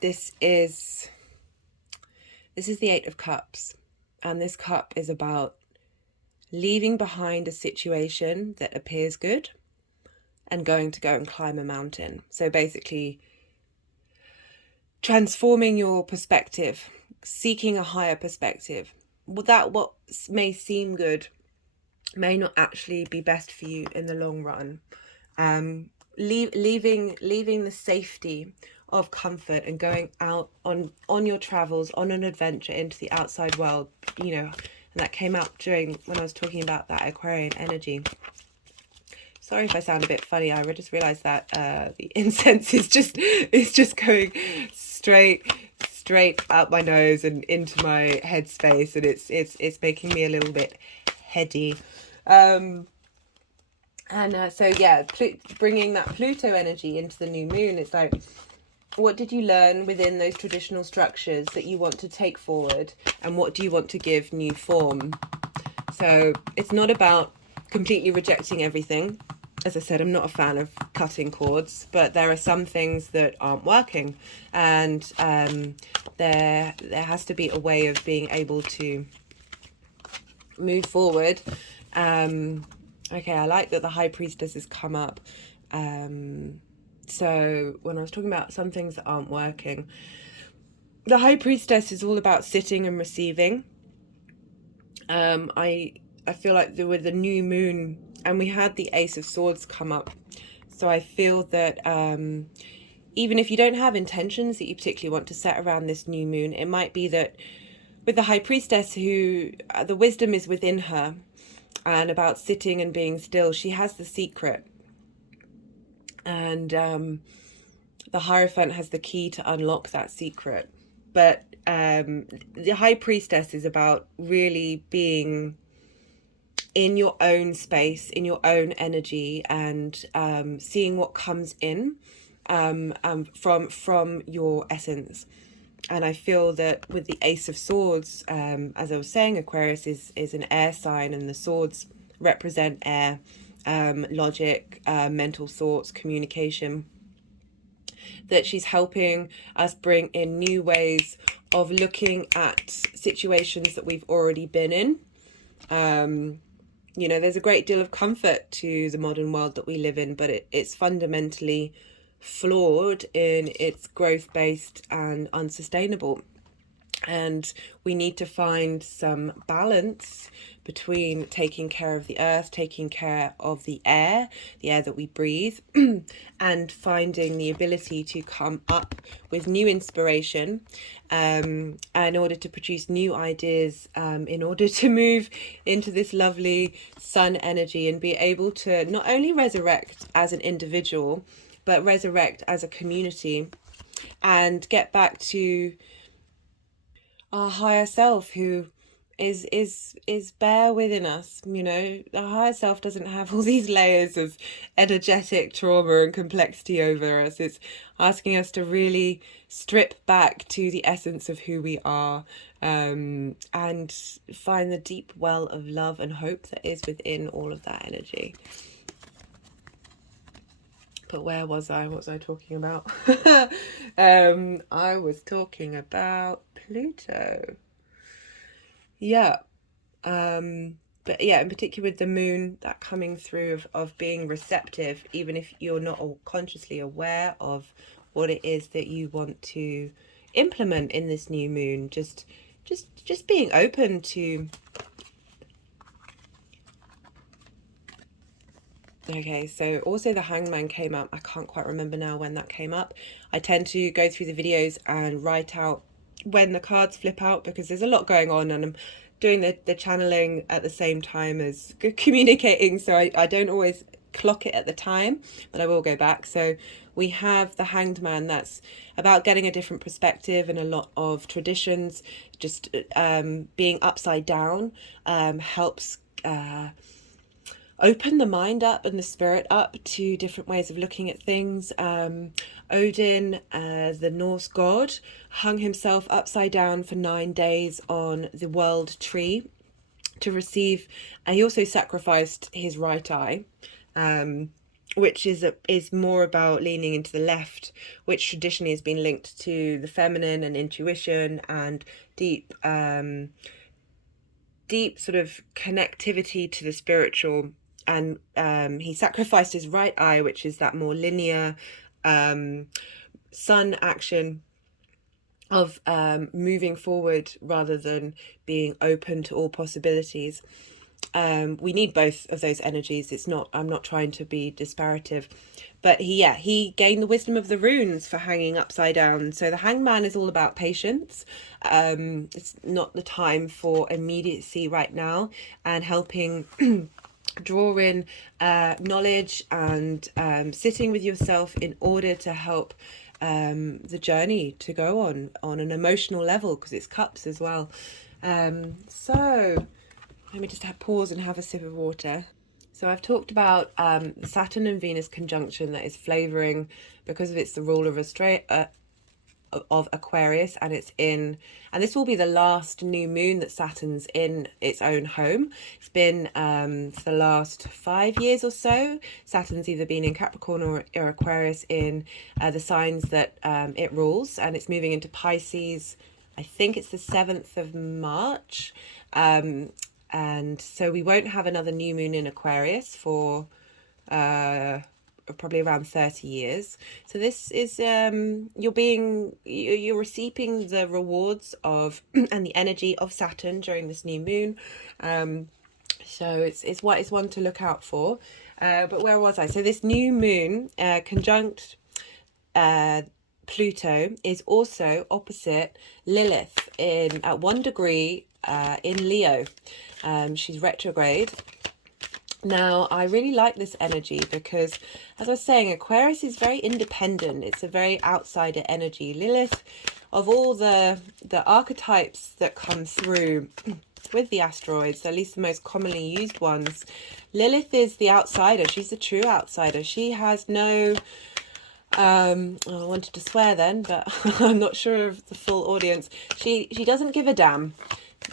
this is the Eight of Cups, and this cup is about leaving behind a situation that appears good and going to go and climb a mountain. So basically transforming your perspective, seeking a higher perspective. Well, that what may seem good may not actually be best for you in the long run. Leaving the safety of comfort and going out on your travels, on an adventure into the outside world, you know. And that came out during when I was talking about that Aquarian energy. Sorry if I sound a bit funny. I just realized that the incense is just going straight up my nose and into my headspace, and it's making me a little bit heady. So yeah, bringing that Pluto energy into the new moon, it's like, what did you learn within those traditional structures that you want to take forward, and what do you want to give new form? So it's not about completely rejecting everything. As I said, I'm not a fan of cutting cords, but there are some things that aren't working, and there has to be a way of being able to move forward. Okay, I like that the High Priestess has come up. So when I was talking about some things that aren't working, the High Priestess is all about sitting and receiving. I feel like with the new moon, and we had the Ace of Swords come up, so I feel that even if you don't have intentions that you particularly want to set around this new moon, it might be that with the High Priestess, who the wisdom is within her, and about sitting and being still, she has the secret, and the Hierophant has the key to unlock that secret. But the High Priestess is about really being in your own space, in your own energy, and seeing what comes in from your essence. And I feel that with the Ace of Swords, as I was saying, Aquarius is an air sign, and the swords represent air, logic, mental thoughts, communication. That she's helping us bring in new ways of looking at situations that we've already been in. You know, there's a great deal of comfort to the modern world that we live in, but it's fundamentally flawed in its growth-based and unsustainable. And we need to find some balance between taking care of the earth, taking care of the air that we breathe, and finding the ability to come up with new inspiration in order to produce new ideas, in order to move into this lovely sun energy and be able to not only resurrect as an individual, but resurrect as a community and get back to our higher self, who is bare within us. You know, the higher self doesn't have all these layers of energetic trauma and complexity over us. It's asking us to really strip back to the essence of who we are, and find the deep well of love and hope that is within all of that energy. But where was I? What was I talking about? I was talking about Pluto. Yeah. But yeah, in particular with the moon, that coming through of being receptive, even if you're not consciously aware of what it is that you want to implement in this new moon. Just being open to. Okay, so also the Hangman came up. I can't quite remember now when that came up. I tend to go through the videos and write out when the cards flip out, because there's a lot going on and I'm doing the channeling at the same time as communicating, so I don't always clock it at the time, but I will go back. So we have the Hanged Man. That's about getting a different perspective, and a lot of traditions, just being upside down helps open the mind up and the spirit up to different ways of looking at things. Odin, the Norse god, hung himself upside down for 9 days on the world tree to receive, and he also sacrificed his right eye, which is more about leaning into the left, which traditionally has been linked to the feminine and intuition and deep sort of connectivity to the spiritual. And he sacrificed his right eye, which is that more linear sun action, moving forward rather than being open to all possibilities. We need both of those energies. I'm not trying to be disparative, but he gained the wisdom of the runes for hanging upside down. So the hangman is all about patience. It's not the time for immediacy right now, and helping draw in knowledge and sitting with yourself in order to help the journey to go on an emotional level, because it's cups as well. So let me just pause and have a sip of water. So I've talked about Saturn and Venus conjunction that is flavouring because it's the ruler of Aquarius, and this will be the last new moon that Saturn's in its own home. It's been for the last 5 years or so. Saturn's either been in Capricorn or Aquarius in the signs that it rules, and it's moving into Pisces. I think it's the 7th of March. And so we won't have another new moon in Aquarius for probably around 30 years. So this is you're receiving the rewards of and the energy of Saturn during this new moon. So it's one to look out for. But where was I? So this new moon conjunct Pluto is also opposite Lilith at 1 degree in Leo. She's retrograde. Now, I really like this energy because, as I was saying, Aquarius is very independent. It's a very outsider energy. Lilith, of all the archetypes that come through with the asteroids, at least the most commonly used ones, Lilith is the outsider. She's the true outsider. She has no... I wanted to swear then, but I'm not sure of the full audience. She doesn't give a damn.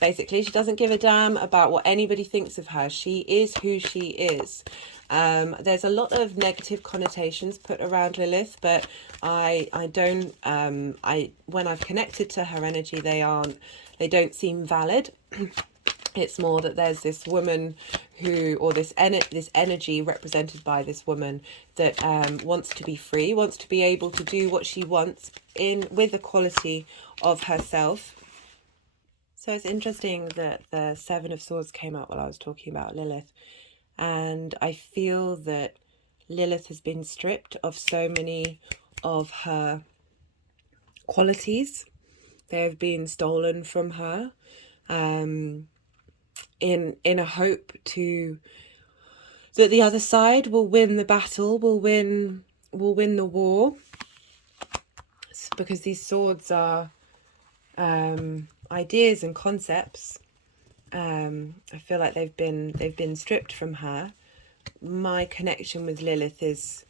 Basically, she doesn't give a damn about what anybody thinks of her. She is who she is. There's a lot of negative connotations put around Lilith, but I don't. When I've connected to her energy, they don't seem valid. It's more that there's this woman this energy represented by this woman that wants to be free, wants to be able to do what she wants with the quality of herself. So it's interesting that the Seven of Swords came up while I was talking about Lilith. And I feel that Lilith has been stripped of so many of her qualities. They have been stolen from her in a hope that the other side will win the battle, will win the war. It's because these swords are ideas and concepts. I feel like they've been stripped from her. My connection with Lilith is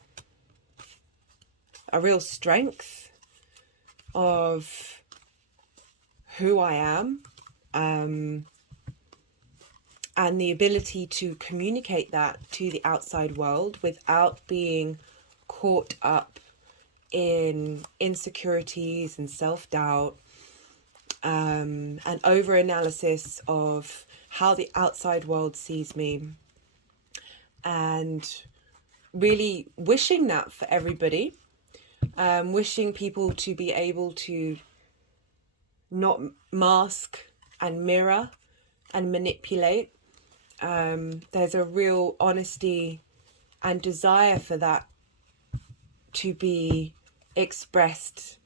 a real strength of who I am, and the ability to communicate that to the outside world without being caught up in insecurities and self-doubt, and over-analysis of how the outside world sees me, and really wishing that for everybody, wishing people to be able to not mask and mirror and manipulate. There's a real honesty and desire for that to be expressed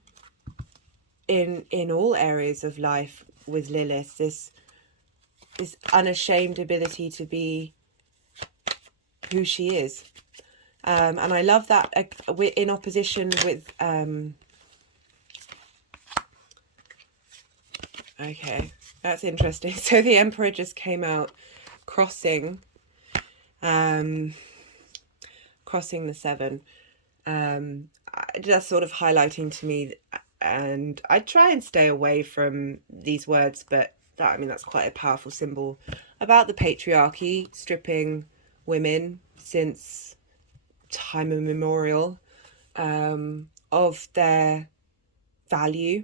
in all areas of life with Lilith. This unashamed ability to be who she is, and I love that in opposition with okay, that's interesting. So the Emperor just came out crossing the seven, just sort of highlighting to me, and I try and stay away from these words, but that's quite a powerful symbol about the patriarchy stripping women since time immemorial of their value.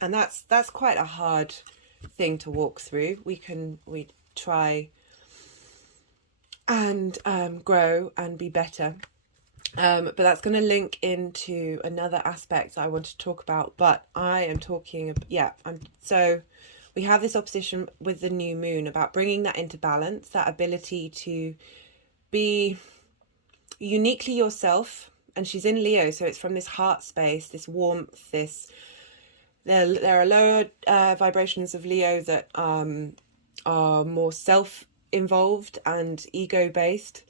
And that's quite a hard thing to walk through. We try and grow and be better, But that's going to link into another aspect I want to talk about. But I am talking, so we have this opposition with the new moon about bringing that into balance, that ability to be uniquely yourself. And she's in Leo, so it's from this heart space, this warmth, this there are lower vibrations of Leo that are more self-involved and ego-based,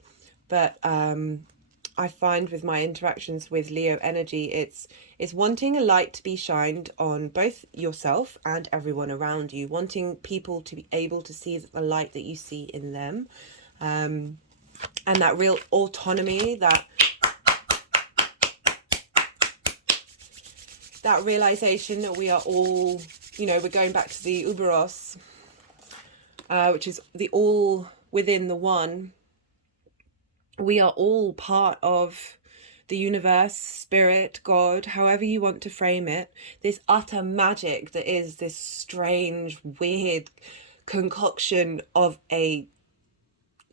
but I find with my interactions with Leo energy, it's wanting a light to be shined on both yourself and everyone around you, wanting people to be able to see the light that you see in them, and that real autonomy, that realization that we are all, we're going back to the Ouroboros, which is the all within the one. We are all part of the universe, spirit, God, however you want to frame it. This utter magic that is this strange, weird concoction of a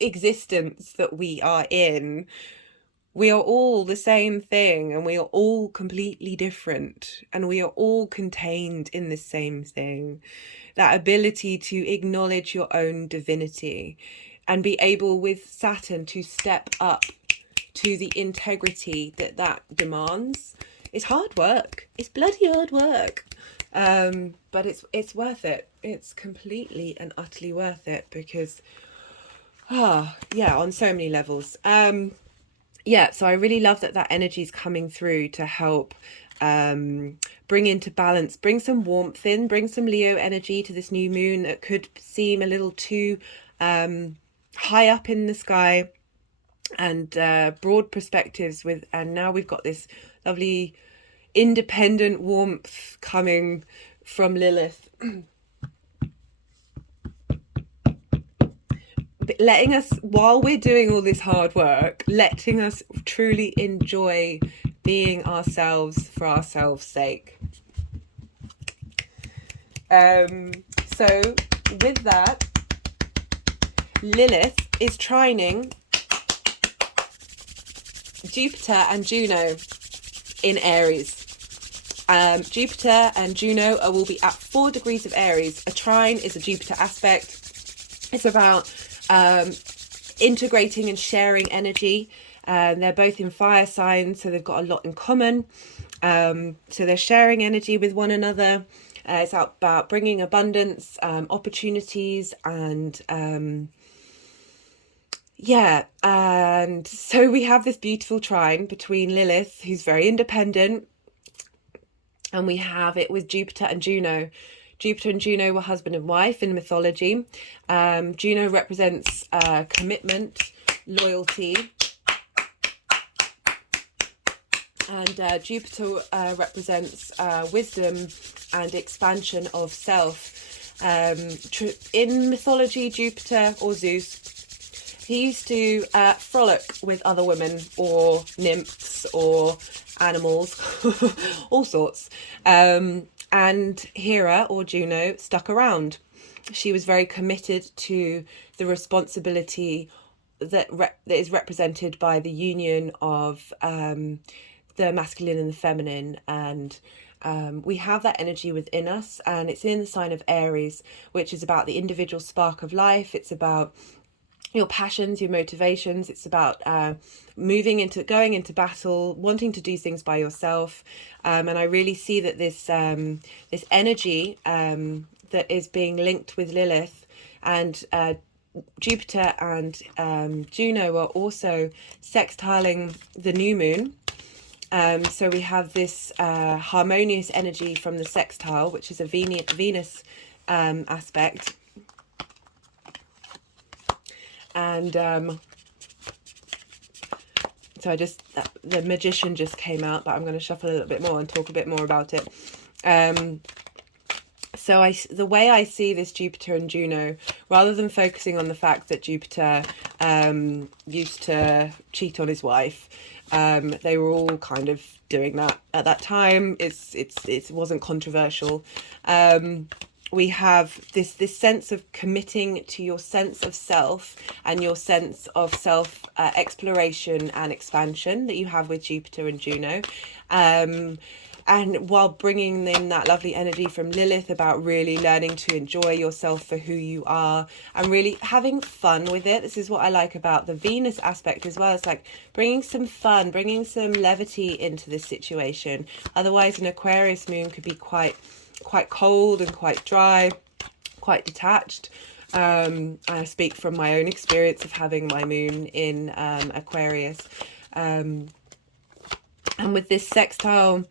existence that we are in. We are all the same thing, and we are all completely different, and we are all contained in the same thing. That ability to acknowledge your own divinity and be able with Saturn to step up to the integrity that demands is hard work. It's bloody hard work. But it's worth it. It's completely and utterly worth it, because on so many levels. So I really love that energy is coming through to help bring into balance, bring some warmth in, bring some Leo energy to this new moon that could seem a little too high up in the sky, and broad perspectives and now we've got this lovely independent warmth coming from Lilith. Letting us, while we're doing all this hard work, letting us truly enjoy being ourselves for ourselves' sake. So with that, Lilith is trining Jupiter and Juno in Aries. Jupiter and Juno will be at 4 degrees of Aries. A trine is a Jupiter aspect. It's about integrating and sharing energy. They're both in fire signs, so they've got a lot in common. So they're sharing energy with one another. It's about bringing abundance, opportunities, and and so we have this beautiful trine between Lilith, who's very independent, and we have it with Jupiter and Juno. Jupiter and Juno were husband and wife in mythology. Juno represents commitment, loyalty, and Jupiter represents wisdom and expansion of self. In mythology, Jupiter, or Zeus, he used to frolic with other women or nymphs or animals, all sorts. And Hera, or Juno, stuck around. She was very committed to the responsibility that is represented by the union of the masculine and the feminine. And we have that energy within us, and it's in the sign of Aries, which is about the individual spark of life. It's about your passions, your motivations. It's about going into battle, wanting to do things by yourself. And I really see that this energy that is being linked with Lilith and Jupiter and Juno are also sextiling the new moon. So we have this harmonious energy from the sextile, which is a Venus aspect. And so the magician just came out, but I'm going to shuffle a little bit more and talk a bit more about it. So the way I see this Jupiter and Juno, rather than focusing on the fact that Jupiter used to cheat on his wife, they were all kind of doing that at that time. It wasn't controversial. we have this sense of committing to your sense of self and your sense of self exploration and expansion that you have with Jupiter and Juno. And while bringing in that lovely energy from Lilith about really learning to enjoy yourself for who you are and really having fun with it. This is what I like about the Venus aspect as well. It's like bringing some fun, bringing some levity into this situation. Otherwise, an Aquarius moon could be quite cold and quite dry, quite detached. I speak from my own experience of having my moon in Aquarius. And with this sextile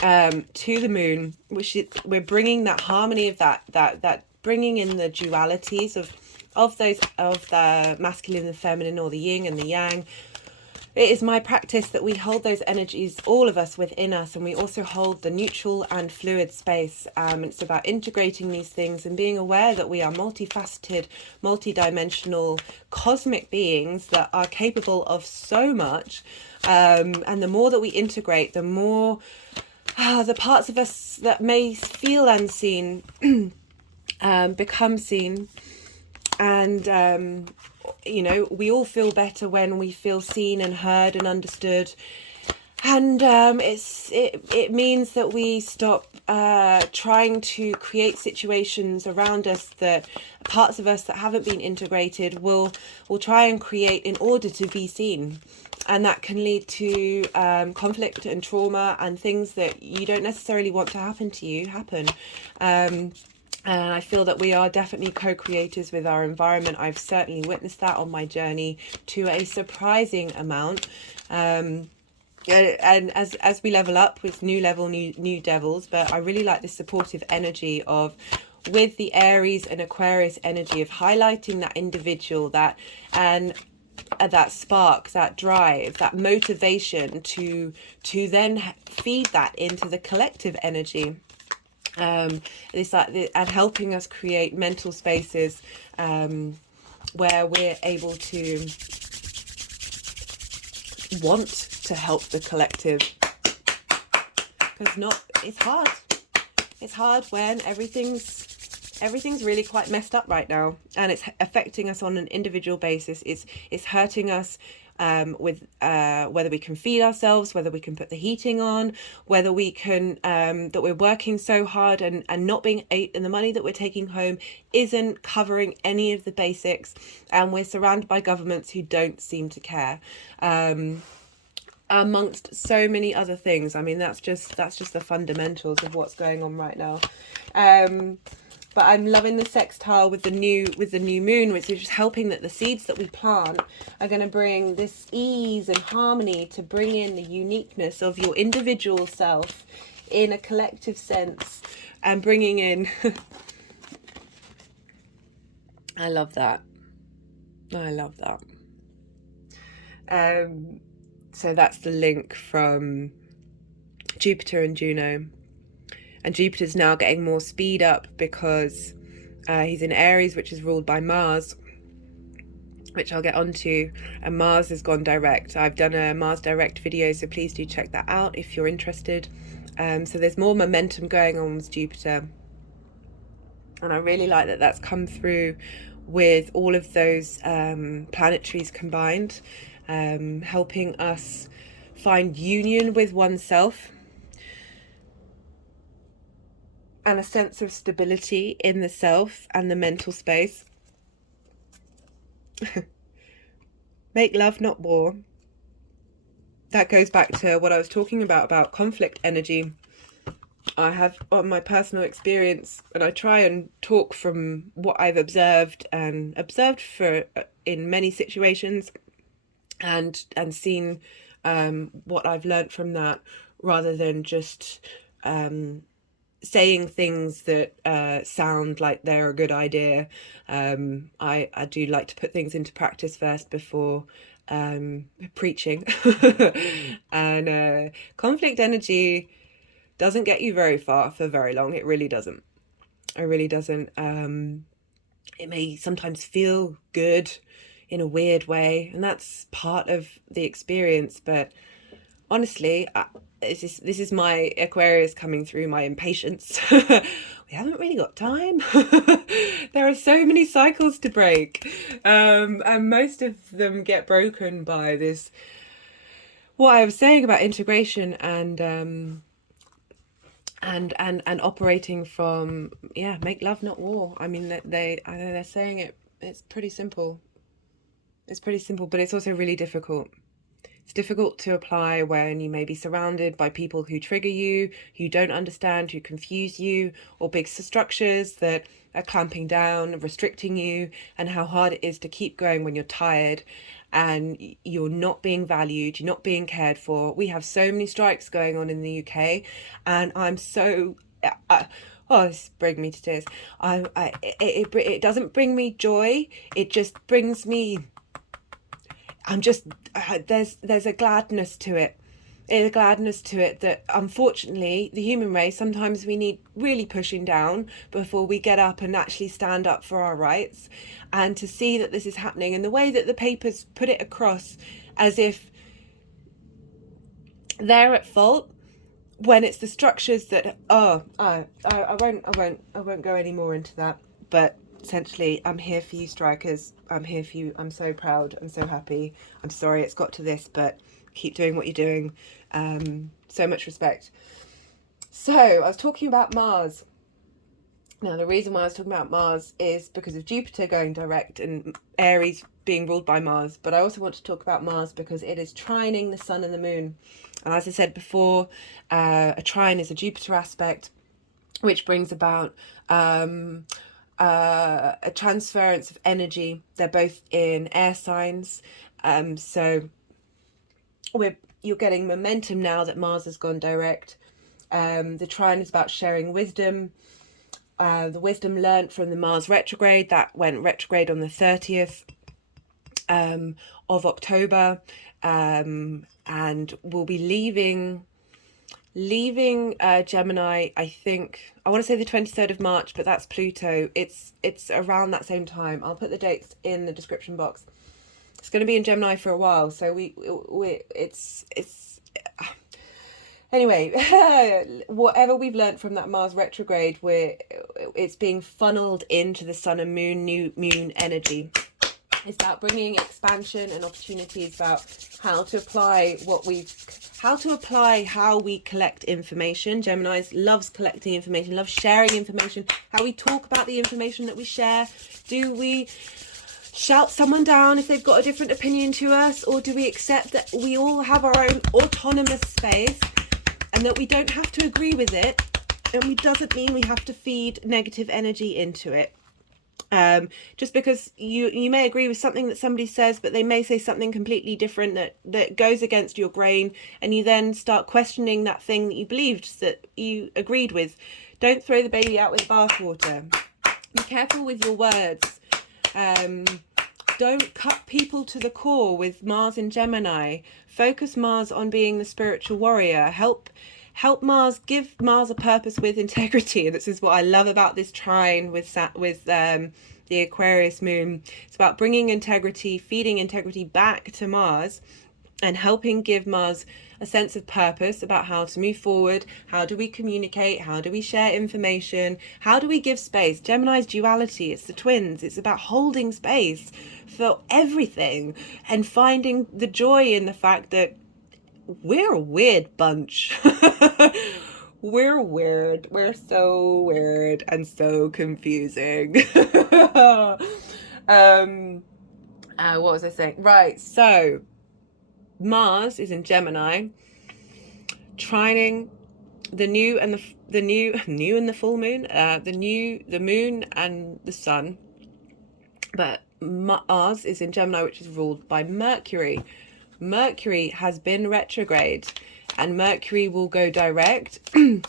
to the moon, we're bringing that harmony of that bringing in the dualities of the masculine and feminine, or the yin and the yang. It is my practice that we hold those energies, all of us, within us, and we also hold the neutral and fluid space. It's about integrating these things and being aware that we are multifaceted, multidimensional, cosmic beings that are capable of so much. And the more that we integrate, the more the parts of us that may feel unseen become seen. And you know, we all feel better when we feel seen and heard and understood. And it means that we stop trying to create situations around us that parts of us that haven't been integrated will try and create in order to be seen. And that can lead to conflict and trauma, and things that you don't necessarily want to happen to you happen. And I feel that we are definitely co-creators with our environment. I've certainly witnessed that on my journey to a surprising amount. And as we level up with new devils, but I really like this supportive energy of, with the Aries and Aquarius energy, of highlighting that individual, that spark, that drive, that motivation to then feed that into the collective energy. It's like and helping us create mental spaces where we're able to want to help the collective, because it's hard when everything's really quite messed up right now, and it's affecting us on an individual basis. It's hurting us with whether we can feed ourselves, whether we can put the heating on, whether we can that we're working so hard and not being ate, and the money that we're taking home isn't covering any of the basics, and we're surrounded by governments who don't seem to care, amongst so many other things. I mean, that's just the fundamentals of what's going on right now. But I'm loving the sextile with the new moon, which is just helping that the seeds that we plant are going to bring this ease and harmony to bring in the uniqueness of your individual self in a collective sense, and bringing in I love that. So that's the link from Jupiter and Juno. And Jupiter's now getting more speed up because he's in Aries, which is ruled by Mars, which I'll get onto. And Mars has gone direct. I've done a Mars direct video, so please do check that out if you're interested. So there's more momentum going on with Jupiter. And I really like that that's come through with all of those planetaries combined, helping us find union with oneself and a sense of stability in the self and the mental space. Make love, not war. That goes back to what I was talking about conflict energy. I have, on my personal experience, and I try and talk from what I've observed for in many situations, and seen what I've learnt from that, rather than just saying things that sound like they're a good idea. I do like to put things into practice first before preaching. And conflict energy doesn't get you very far for very long. It really doesn't. It may sometimes feel good in a weird way, and that's part of the experience, but honestly, this is my Aquarius coming through, my impatience. We haven't really got time. There are so many cycles to break, and most of them get broken by this, what I was saying about integration and operating from, yeah, make love not war. I mean, I know they're saying it, it's pretty simple. It's pretty simple, but it's also really difficult. It's difficult to apply when you may be surrounded by people who trigger you, who don't understand, who confuse you, or big structures that are clamping down, restricting you, and how hard it is to keep going when you're tired and you're not being valued, you're not being cared for. We have so many strikes going on in the UK, and I'm so... oh, this brings me to tears. It doesn't bring me joy. It just brings me... there's a gladness to it. There's a gladness to it that, unfortunately, the human race, sometimes we need really pushing down before we get up and actually stand up for our rights. And to see that this is happening, and the way that the papers put it across as if they're at fault, when it's the structures that, I won't go any more into that. But essentially, I'm here for you, strikers. I'm here for you. I'm so proud. I'm so happy. I'm sorry it's got to this, but keep doing what you're doing. So much respect. So I was talking about Mars. Now, the reason why I was talking about Mars is because of Jupiter going direct and Aries being ruled by Mars. But I also want to talk about Mars because it is trining the Sun and the Moon. And as I said before, a trine is a Jupiter aspect, which brings about a transference of energy. They're both in air signs. So you're getting momentum now that Mars has gone direct. The trine is about sharing wisdom. The wisdom learnt from the Mars retrograde that went retrograde on the 30th of October, and will be leaving Gemini, I think. I want to say the 23rd of March, but that's Pluto. It's around that same time. I'll put the dates in the description box. It's going to be in Gemini for a while, so it's anyway. Whatever we've learned from that Mars retrograde, it's being funneled into the Sun and New Moon energy. It's about bringing expansion and opportunities, about how to apply how we collect information. Gemini loves collecting information, loves sharing information, how we talk about the information that we share. Do we shout someone down if they've got a different opinion to us, or do we accept that we all have our own autonomous space and that we don't have to agree with it, and it doesn't mean we have to feed negative energy into it? Just because you may agree with something that somebody says, but they may say something completely different that goes against your grain, and you then start questioning that thing that you believed, that you agreed with. Don't throw the baby out with the bathwater. Be careful with your words. Don't cut people to the core with Mars in Gemini. Focus Mars on being the spiritual warrior. Help Mars, give Mars a purpose with integrity. And this is what I love about this trine with the Aquarius moon. It's about bringing integrity, feeding integrity back to Mars, and helping give Mars a sense of purpose about how to move forward. How do we communicate? How do we share information? How do we give space? Gemini's duality, it's the twins. It's about holding space for everything and finding the joy in the fact that we're a weird bunch. We're weird. We're so weird and so confusing. What was I saying? Right, so Mars is in Gemini, trining the new and the full moon, the moon and the sun. But Mars is in Gemini, which is ruled by Mercury. Mercury has been retrograde, and Mercury will go direct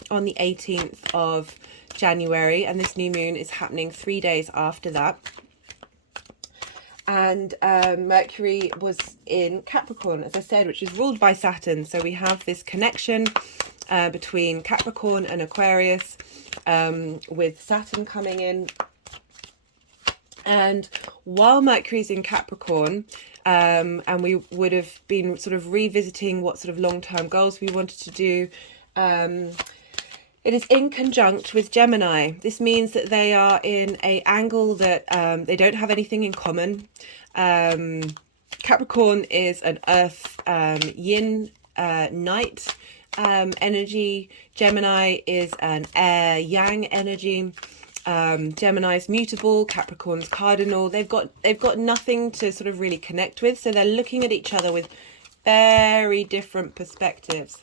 on the 18th of January, and this new moon is happening 3 days after that. And Mercury was in Capricorn, as I said, which is ruled by Saturn. So we have this connection between Capricorn and Aquarius, with Saturn coming in And while Mercury's in Capricorn, and we would have been sort of revisiting what sort of long-term goals we wanted to do, it is in conjunct with Gemini. This means that they are in an angle that they don't have anything in common. Capricorn is an earth yin night energy. Gemini is an air yang energy. Gemini's mutable, Capricorn's cardinal. They've got nothing to sort of really connect with, so they're looking at each other with very different perspectives.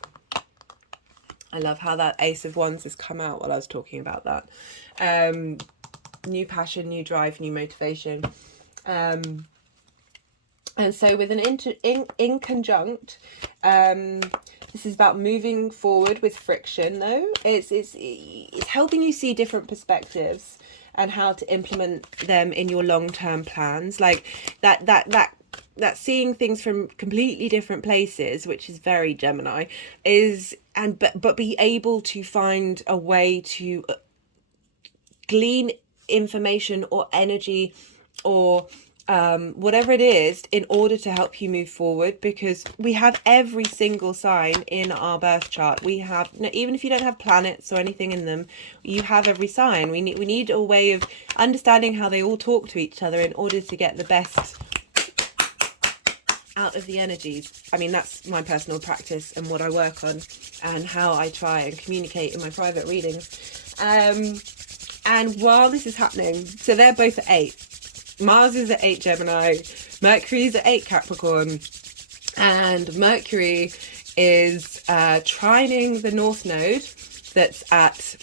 I love how that Ace of Wands has come out while I was talking about that. New passion, new drive, new motivation. And so with an inconjunct, this is about moving forward with friction, though. It's helping you see different perspectives and how to implement them in your long-term plans. Like that seeing things from completely different places, which is very Gemini, but be able to find a way to glean information or energy or whatever it is in order to help you move forward, because we have every single sign in our birth chart. We have, even if you don't have planets or anything in them, you have every sign. We need a way of understanding how they all talk to each other in order to get the best out of the energies. I mean, that's my personal practice and what I work on and how I try and communicate in my private readings. And while this is happening, so they're both at 8. Mars is at 8 Gemini, Mercury is at 8 Capricorn, and Mercury is trining the North Node that's at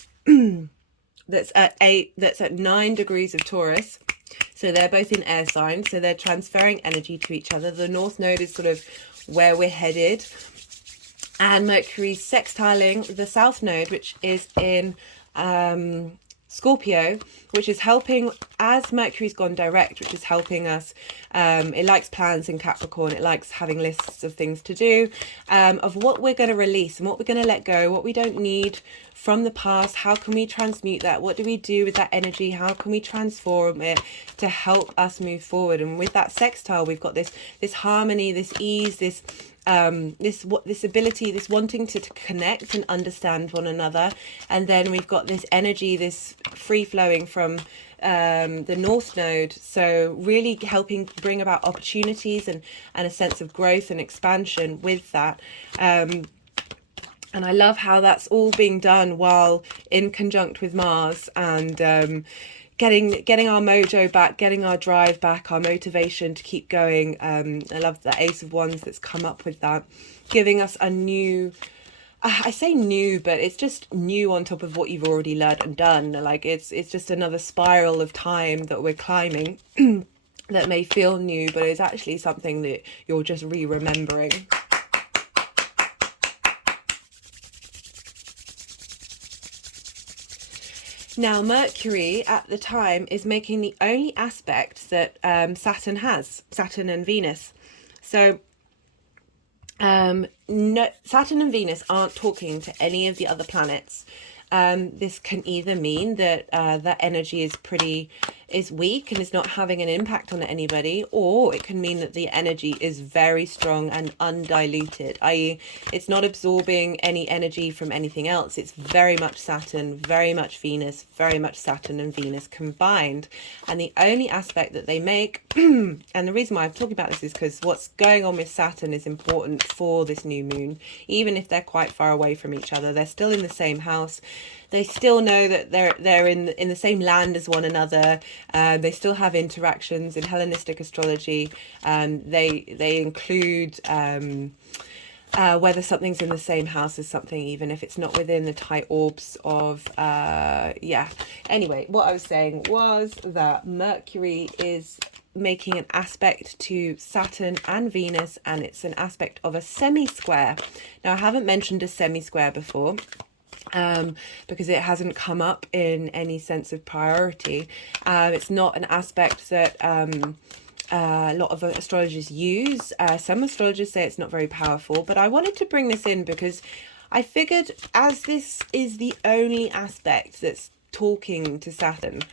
9 degrees of Taurus. So they're both in air signs, so they're transferring energy to each other. The North Node is sort of where we're headed, and Mercury's sextiling the South Node, which is in Scorpio, which is helping, as Mercury's gone direct, which is helping us. It likes plans in Capricorn. It likes having lists of things to do, of what we're going to release and what we're going to let go, what we don't need from the past. How can we transmute that? What do we do with that energy? How can we transform it to help us move forward? And with that sextile, we've got this harmony, this ease, this ability, this wanting to connect and understand one another. And then we've got this energy, this free flowing from the North Node, so really helping bring about opportunities and a sense of growth and expansion with that. And I love how that's all being done while in conjunct with Mars, and getting our mojo back, getting our drive back, our motivation to keep going. I love the Ace of Wands that's come up with that, giving us a new, I say new, but it's just new on top of what you've already learned and done. Like it's just another spiral of time that we're climbing that may feel new, but is actually something that you're just re-remembering. Now, Mercury at the time is making the only aspect that Saturn has, Saturn and Venus. So no, Saturn and Venus aren't talking to any of the other planets. This can either mean that that energy is weak and is not having an impact on anybody, or it can mean that the energy is very strong and undiluted, i.e. it's not absorbing any energy from anything else. It's very much Saturn, very much Venus, very much Saturn and Venus combined. And the only aspect that they make, and the reason why I'm talking about this is because what's going on with Saturn is important for this new moon. Even if they're quite far away from each other, they're still in the same house. They still know that they're in the same land as one another. They still have interactions in Hellenistic astrology. They include whether something's in the same house as something, even if it's not within the tight orbs of Anyway, what I was saying was that Mercury is making an aspect to Saturn and Venus, and it's an aspect of a semi-square. Now, I haven't mentioned a semi-square before, because it hasn't come up in any sense of priority. It's not an aspect that a lot of astrologers use. Some astrologers say it's not very powerful, but I wanted to bring this in because I figured, as this is the only aspect that's talking to Saturn,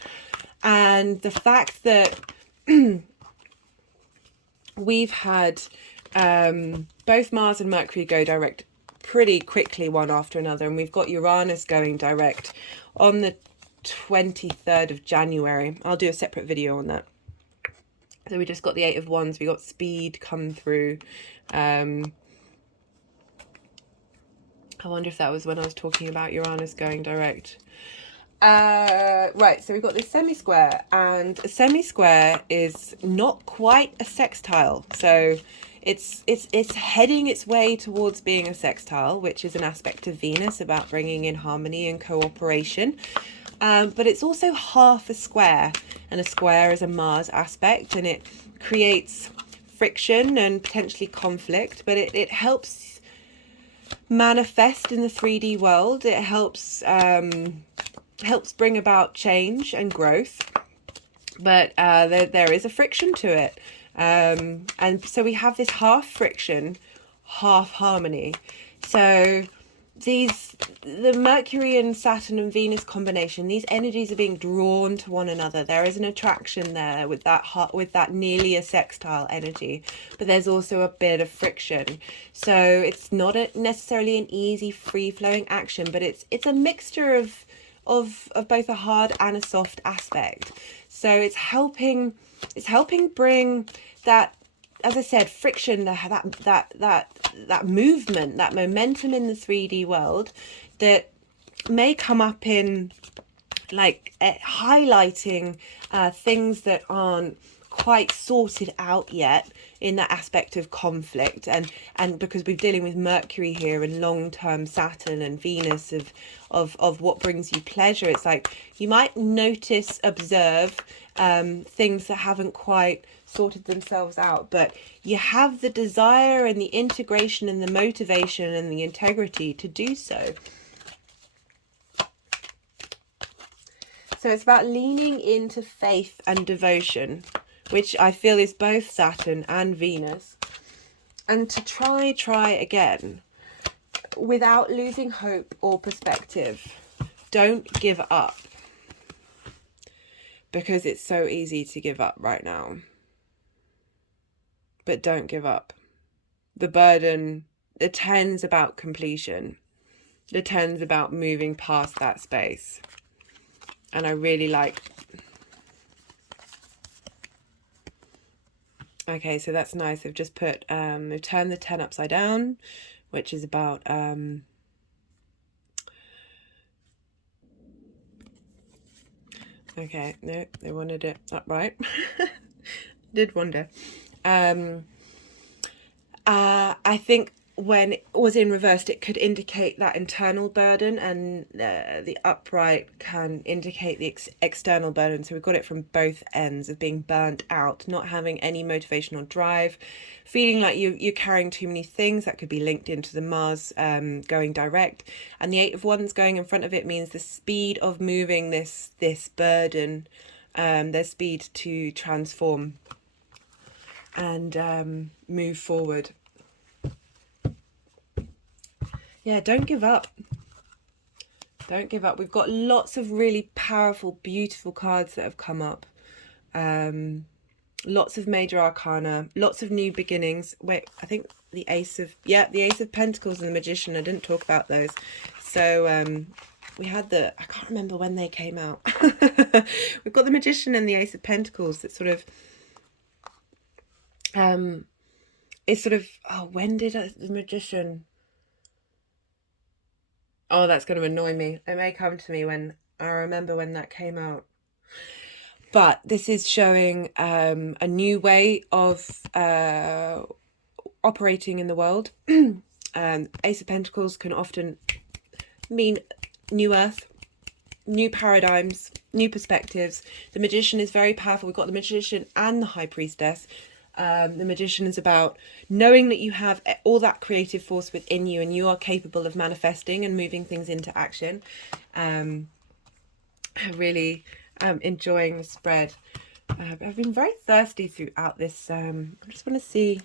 And the fact that we've had both Mars and Mercury go direct pretty quickly one after another, and we've got Uranus going direct on the 23rd of January. I'll do a separate video on that. So we just got the Eight of Wands, we got speed come through. I wonder if that was when I was talking about Uranus going direct. Right, so we've got this semi-square, and a semi-square is not quite a sextile. So it's heading its way towards being a sextile, which is an aspect of Venus about bringing in harmony and cooperation. But it's also half a square, and a square is a Mars aspect, and it creates friction and potentially conflict, but it helps manifest in the 3D world. It helps bring about change and growth, but there is a friction to it. And so we have this half friction, half harmony. So the Mercury and Saturn and Venus combination, these energies are being drawn to one another. There is an attraction there with that nearly a sextile energy, but there's also a bit of friction. So it's not necessarily an easy free-flowing action, but it's a mixture of both a hard and a soft aspect. So it's helping bring that, as I said, friction, that movement, that momentum in the 3D world that may come up in like highlighting things that aren't quite sorted out yet in that aspect of conflict, and because we're dealing with Mercury here and long-term Saturn and Venus of what brings you pleasure, it's like you might observe things that haven't quite sorted themselves out, but you have the desire and the integration and the motivation and the integrity to do so. So it's about leaning into faith and devotion, which I feel is both Saturn and Venus, and to try again without losing hope or perspective. Don't give up, because it's so easy to give up right now. But don't give up. The burden, the 10's about completion. The 10's about moving past that space. And I really like... Okay, so that's nice. They've just put, they've turned the 10 upside down, which is about, okay, no, they wanted it upright. Did wonder. I think when it was in reversed, it could indicate that internal burden, and the upright can indicate the external burden. So we've got it from both ends of being burnt out, not having any motivational drive, feeling like you're carrying too many things. That could be linked into the Mars going direct, and the Eight of Wands going in front of it means the speed of moving this burden, their speed to transform and move forward. Yeah, don't give up. Don't give up. We've got lots of really powerful, beautiful cards that have come up. Lots of major arcana, lots of new beginnings. Wait, I think the Ace of Pentacles and the Magician. I didn't talk about those. So we had I can't remember when they came out. We've got the Magician and the Ace of Pentacles that sort of, it's sort of, oh, when did the Magician... Oh, that's going to annoy me. It may come to me when I remember when that came out. But this is showing a new way of operating in the world. Ace of Pentacles can often mean new earth, new paradigms, new perspectives. The Magician is very powerful. We've got the Magician and the High Priestess. The Magician is about knowing that you have all that creative force within you and you are capable of manifesting and moving things into action. Really enjoying the spread. I've been very thirsty throughout this. I just want to see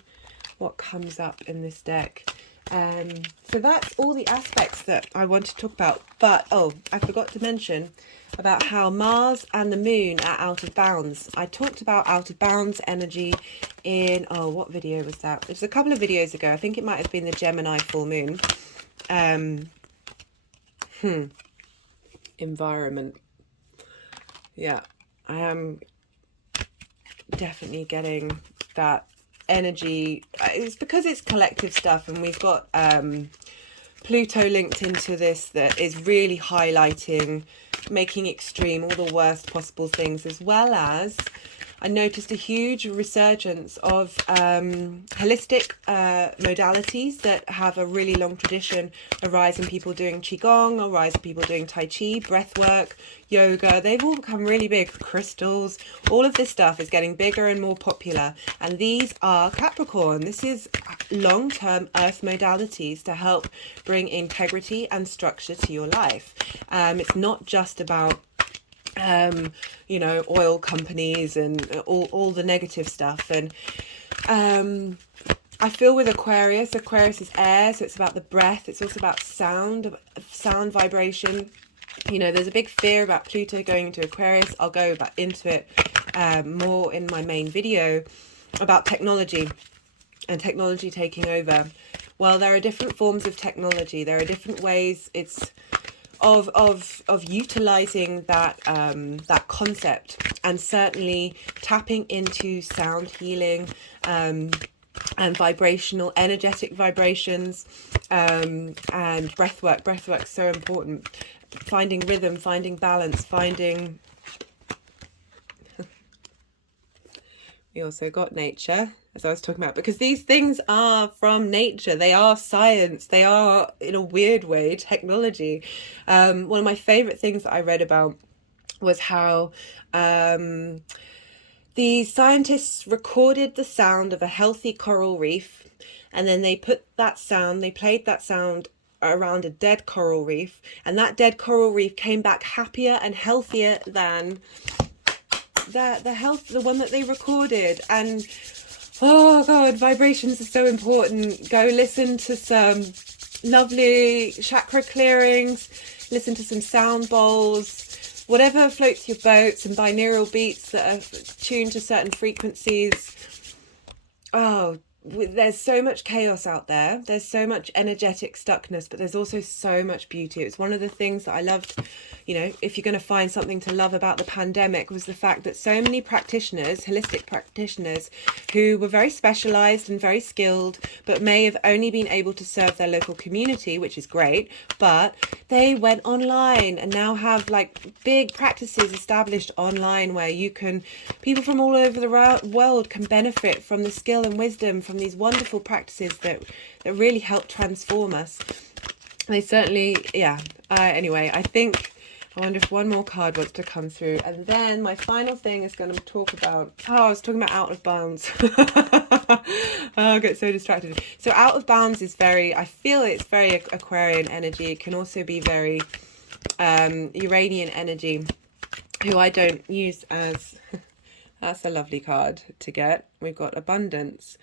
what comes up in this deck. So that's all the aspects that I want to talk about. But, oh, I forgot to mention about how Mars and the Moon are out of bounds. I talked about out of bounds energy in, oh, what video was that? It was a couple of videos ago. I think it might have been the Gemini full moon. Environment. Yeah, I am definitely getting that energy. It's because it's collective stuff, and we've got Pluto linked into this that is really highlighting, making extreme all the worst possible things, as well as I noticed a huge resurgence of holistic modalities that have a really long tradition. A rise in people doing Qigong, a rise in people doing Tai Chi, breath work, yoga. They've all become really big. Crystals, all of this stuff is getting bigger and more popular. And these are Capricorn. This is long-term earth modalities to help bring integrity and structure to your life. It's not just about you know, oil companies and all the negative stuff. And I feel with Aquarius is air, so it's about the breath. It's also about sound vibration. You know, there's a big fear about Pluto going into Aquarius. I'll go back into it more in my main video about technology and technology taking over. Well, there are different forms of technology. There are different ways of utilizing that that concept, and certainly tapping into sound healing and vibrational, energetic vibrations, and breath work. Breath work is so important. Finding rhythm, finding balance, finding. We also got nature, as I was talking about, because these things are from nature. They are science. They are, in a weird way, technology. One of my favorite things that I read about was how the scientists recorded the sound of a healthy coral reef, and then they played that sound around a dead coral reef, and that dead coral reef came back happier and healthier than the one that they recorded. And oh god, vibrations are so important. Go listen to some lovely chakra clearings, listen to some sound bowls, whatever floats your boat, some binaural beats that are tuned to certain frequencies. Oh, there's so much chaos out there. There's so much energetic stuckness, but there's also so much beauty. It's one of the things that I loved, you know, if you're going to find something to love about the pandemic, was the fact that so many practitioners, holistic practitioners, who were very specialized and very skilled, but may have only been able to serve their local community, which is great, but they went online and now have like big practices established online where people from all over the world can benefit from the skill and wisdom from these wonderful practices that really help transform us. They certainly, yeah. Anyway, I wonder if one more card wants to come through, and then my final thing is going to talk about, I was talking about out of bounds. I get so distracted. So out of bounds is I feel it's very Aquarian energy. It can also be very Uranian energy, who I don't use as, that's a lovely card to get. We've got abundance.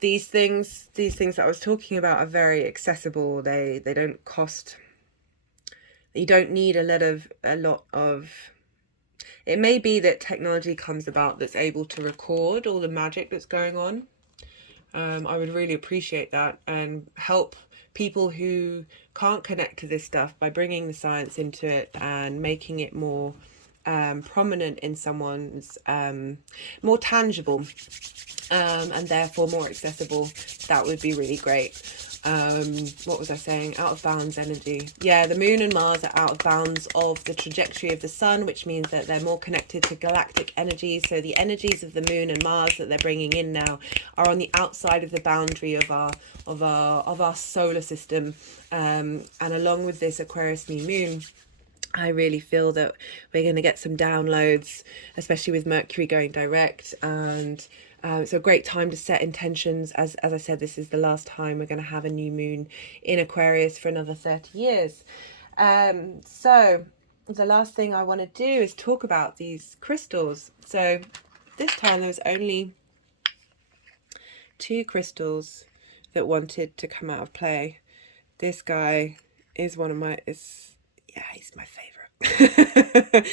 These things that I was talking about are very accessible. They don't cost. You don't need a lot of. It may be that technology comes about that's able to record all the magic that's going on. I would really appreciate that and help people who can't connect to this stuff by bringing the science into it and making it more prominent in someone's, more tangible, and therefore more accessible. That would be really great. What was I saying? Out of bounds energy. Yeah, the moon and Mars are out of bounds of the trajectory of the sun, which means that they're more connected to galactic energies. So the energies of the moon and Mars that they're bringing in now are on the outside of the boundary of our solar system. And along with this Aquarius New Moon, I really feel that we're going to get some downloads, especially with Mercury going direct, and it's a great time to set intentions. As I said, this is the last time we're going to have a new moon in Aquarius for another 30 years. So the last thing I want to do is talk about these crystals. So this time there was only 2 crystals that wanted to come out of play. This guy is one of my, yeah, he's my favourite.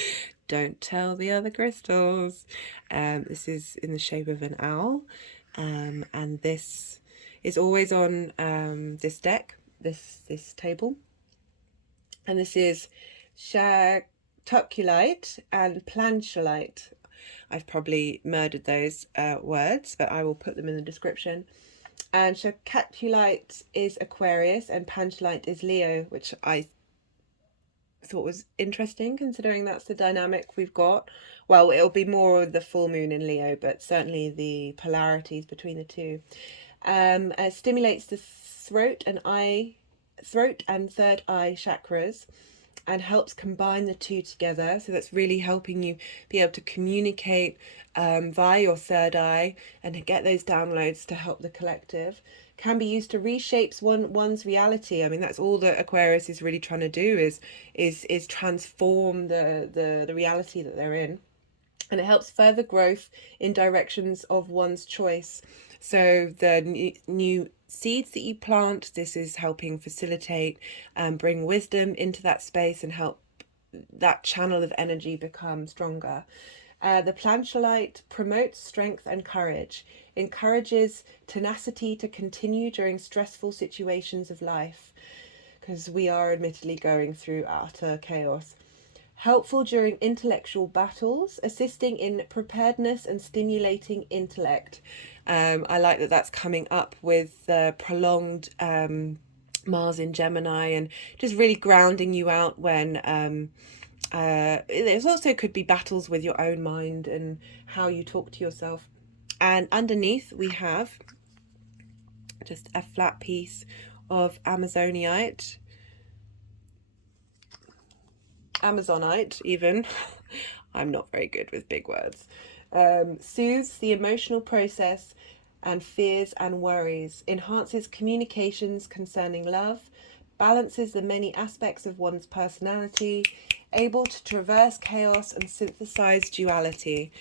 Don't tell the other crystals. This is in the shape of an owl, and this is always on this deck, this table. And this is Shatuculite and Plancholite. I've probably murdered those words, but I will put them in the description. And Shatuculite is Aquarius and Plancholite is Leo, which I thought was interesting considering that's the dynamic we've got. Well, it'll be more of the full moon in Leo, but certainly the polarities between the two. It stimulates the throat and third eye chakras and helps combine the two together. So that's really helping you be able to communicate via your third eye and get those downloads to help the collective. Can be used to reshape one's reality. I mean, that's all that Aquarius is really trying to do, is transform the reality that they're in. And it helps further growth in directions of one's choice. So the new seeds that you plant, this is helping facilitate and bring wisdom into that space and help that channel of energy become stronger. The Plancholite promotes strength and courage, encourages tenacity to continue during stressful situations of life, because we are admittedly going through utter chaos. Helpful during intellectual battles, assisting in preparedness and stimulating intellect. I like that that's coming up with prolonged Mars in Gemini, and just really grounding you out when there's also could be battles with your own mind and how you talk to yourself. And underneath we have just a flat piece of Amazonite even. I'm not very good with big words. Soothes the emotional process and fears and worries, enhances communications concerning love, balances the many aspects of one's personality, able to traverse chaos and synthesize duality.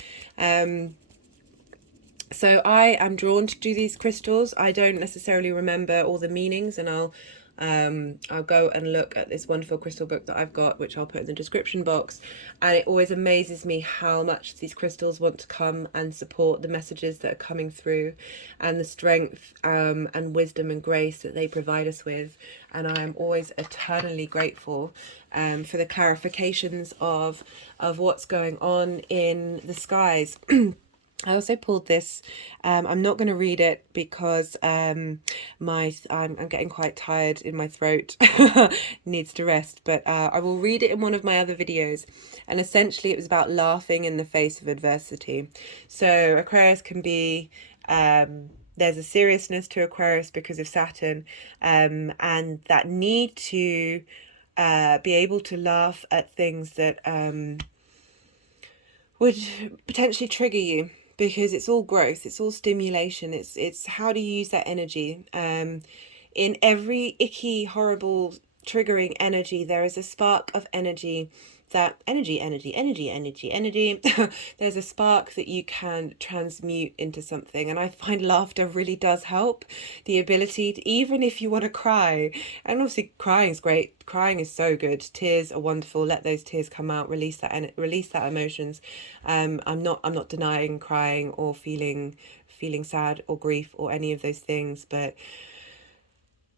So I am drawn to do these crystals. I don't necessarily remember all the meanings, and I'll go and look at this wonderful crystal book that I've got, which I'll put in the description box. And it always amazes me how much these crystals want to come and support the messages that are coming through, and the strength and wisdom and grace that they provide us with. And I am always eternally grateful for the clarifications of what's going on in the skies. I also pulled this. I'm not going to read it because I'm getting quite tired in my throat. Needs to rest, but I will read it in one of my other videos. And essentially it was about laughing in the face of adversity. So Aquarius can be there's a seriousness to Aquarius because of Saturn, and that need to be able to laugh at things that would potentially trigger you, because it's all growth, it's all stimulation, it's how do you use that energy. In every icky, horrible, triggering energy, there is a spark of energy, that energy there's a spark that you can transmute into something. And I find laughter really does help. The ability to, even if you want to cry, and obviously crying is great, crying is so good, tears are wonderful, let those tears come out, release that emotions. I'm not denying crying or feeling sad or grief or any of those things, but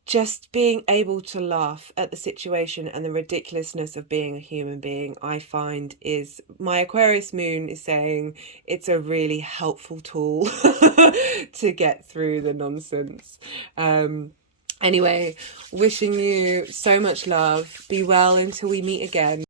just being able to laugh at the situation and the ridiculousness of being a human being, I find is, my Aquarius moon is saying it's a really helpful tool to get through the nonsense. Anyway, wishing you so much love. Be well until we meet again.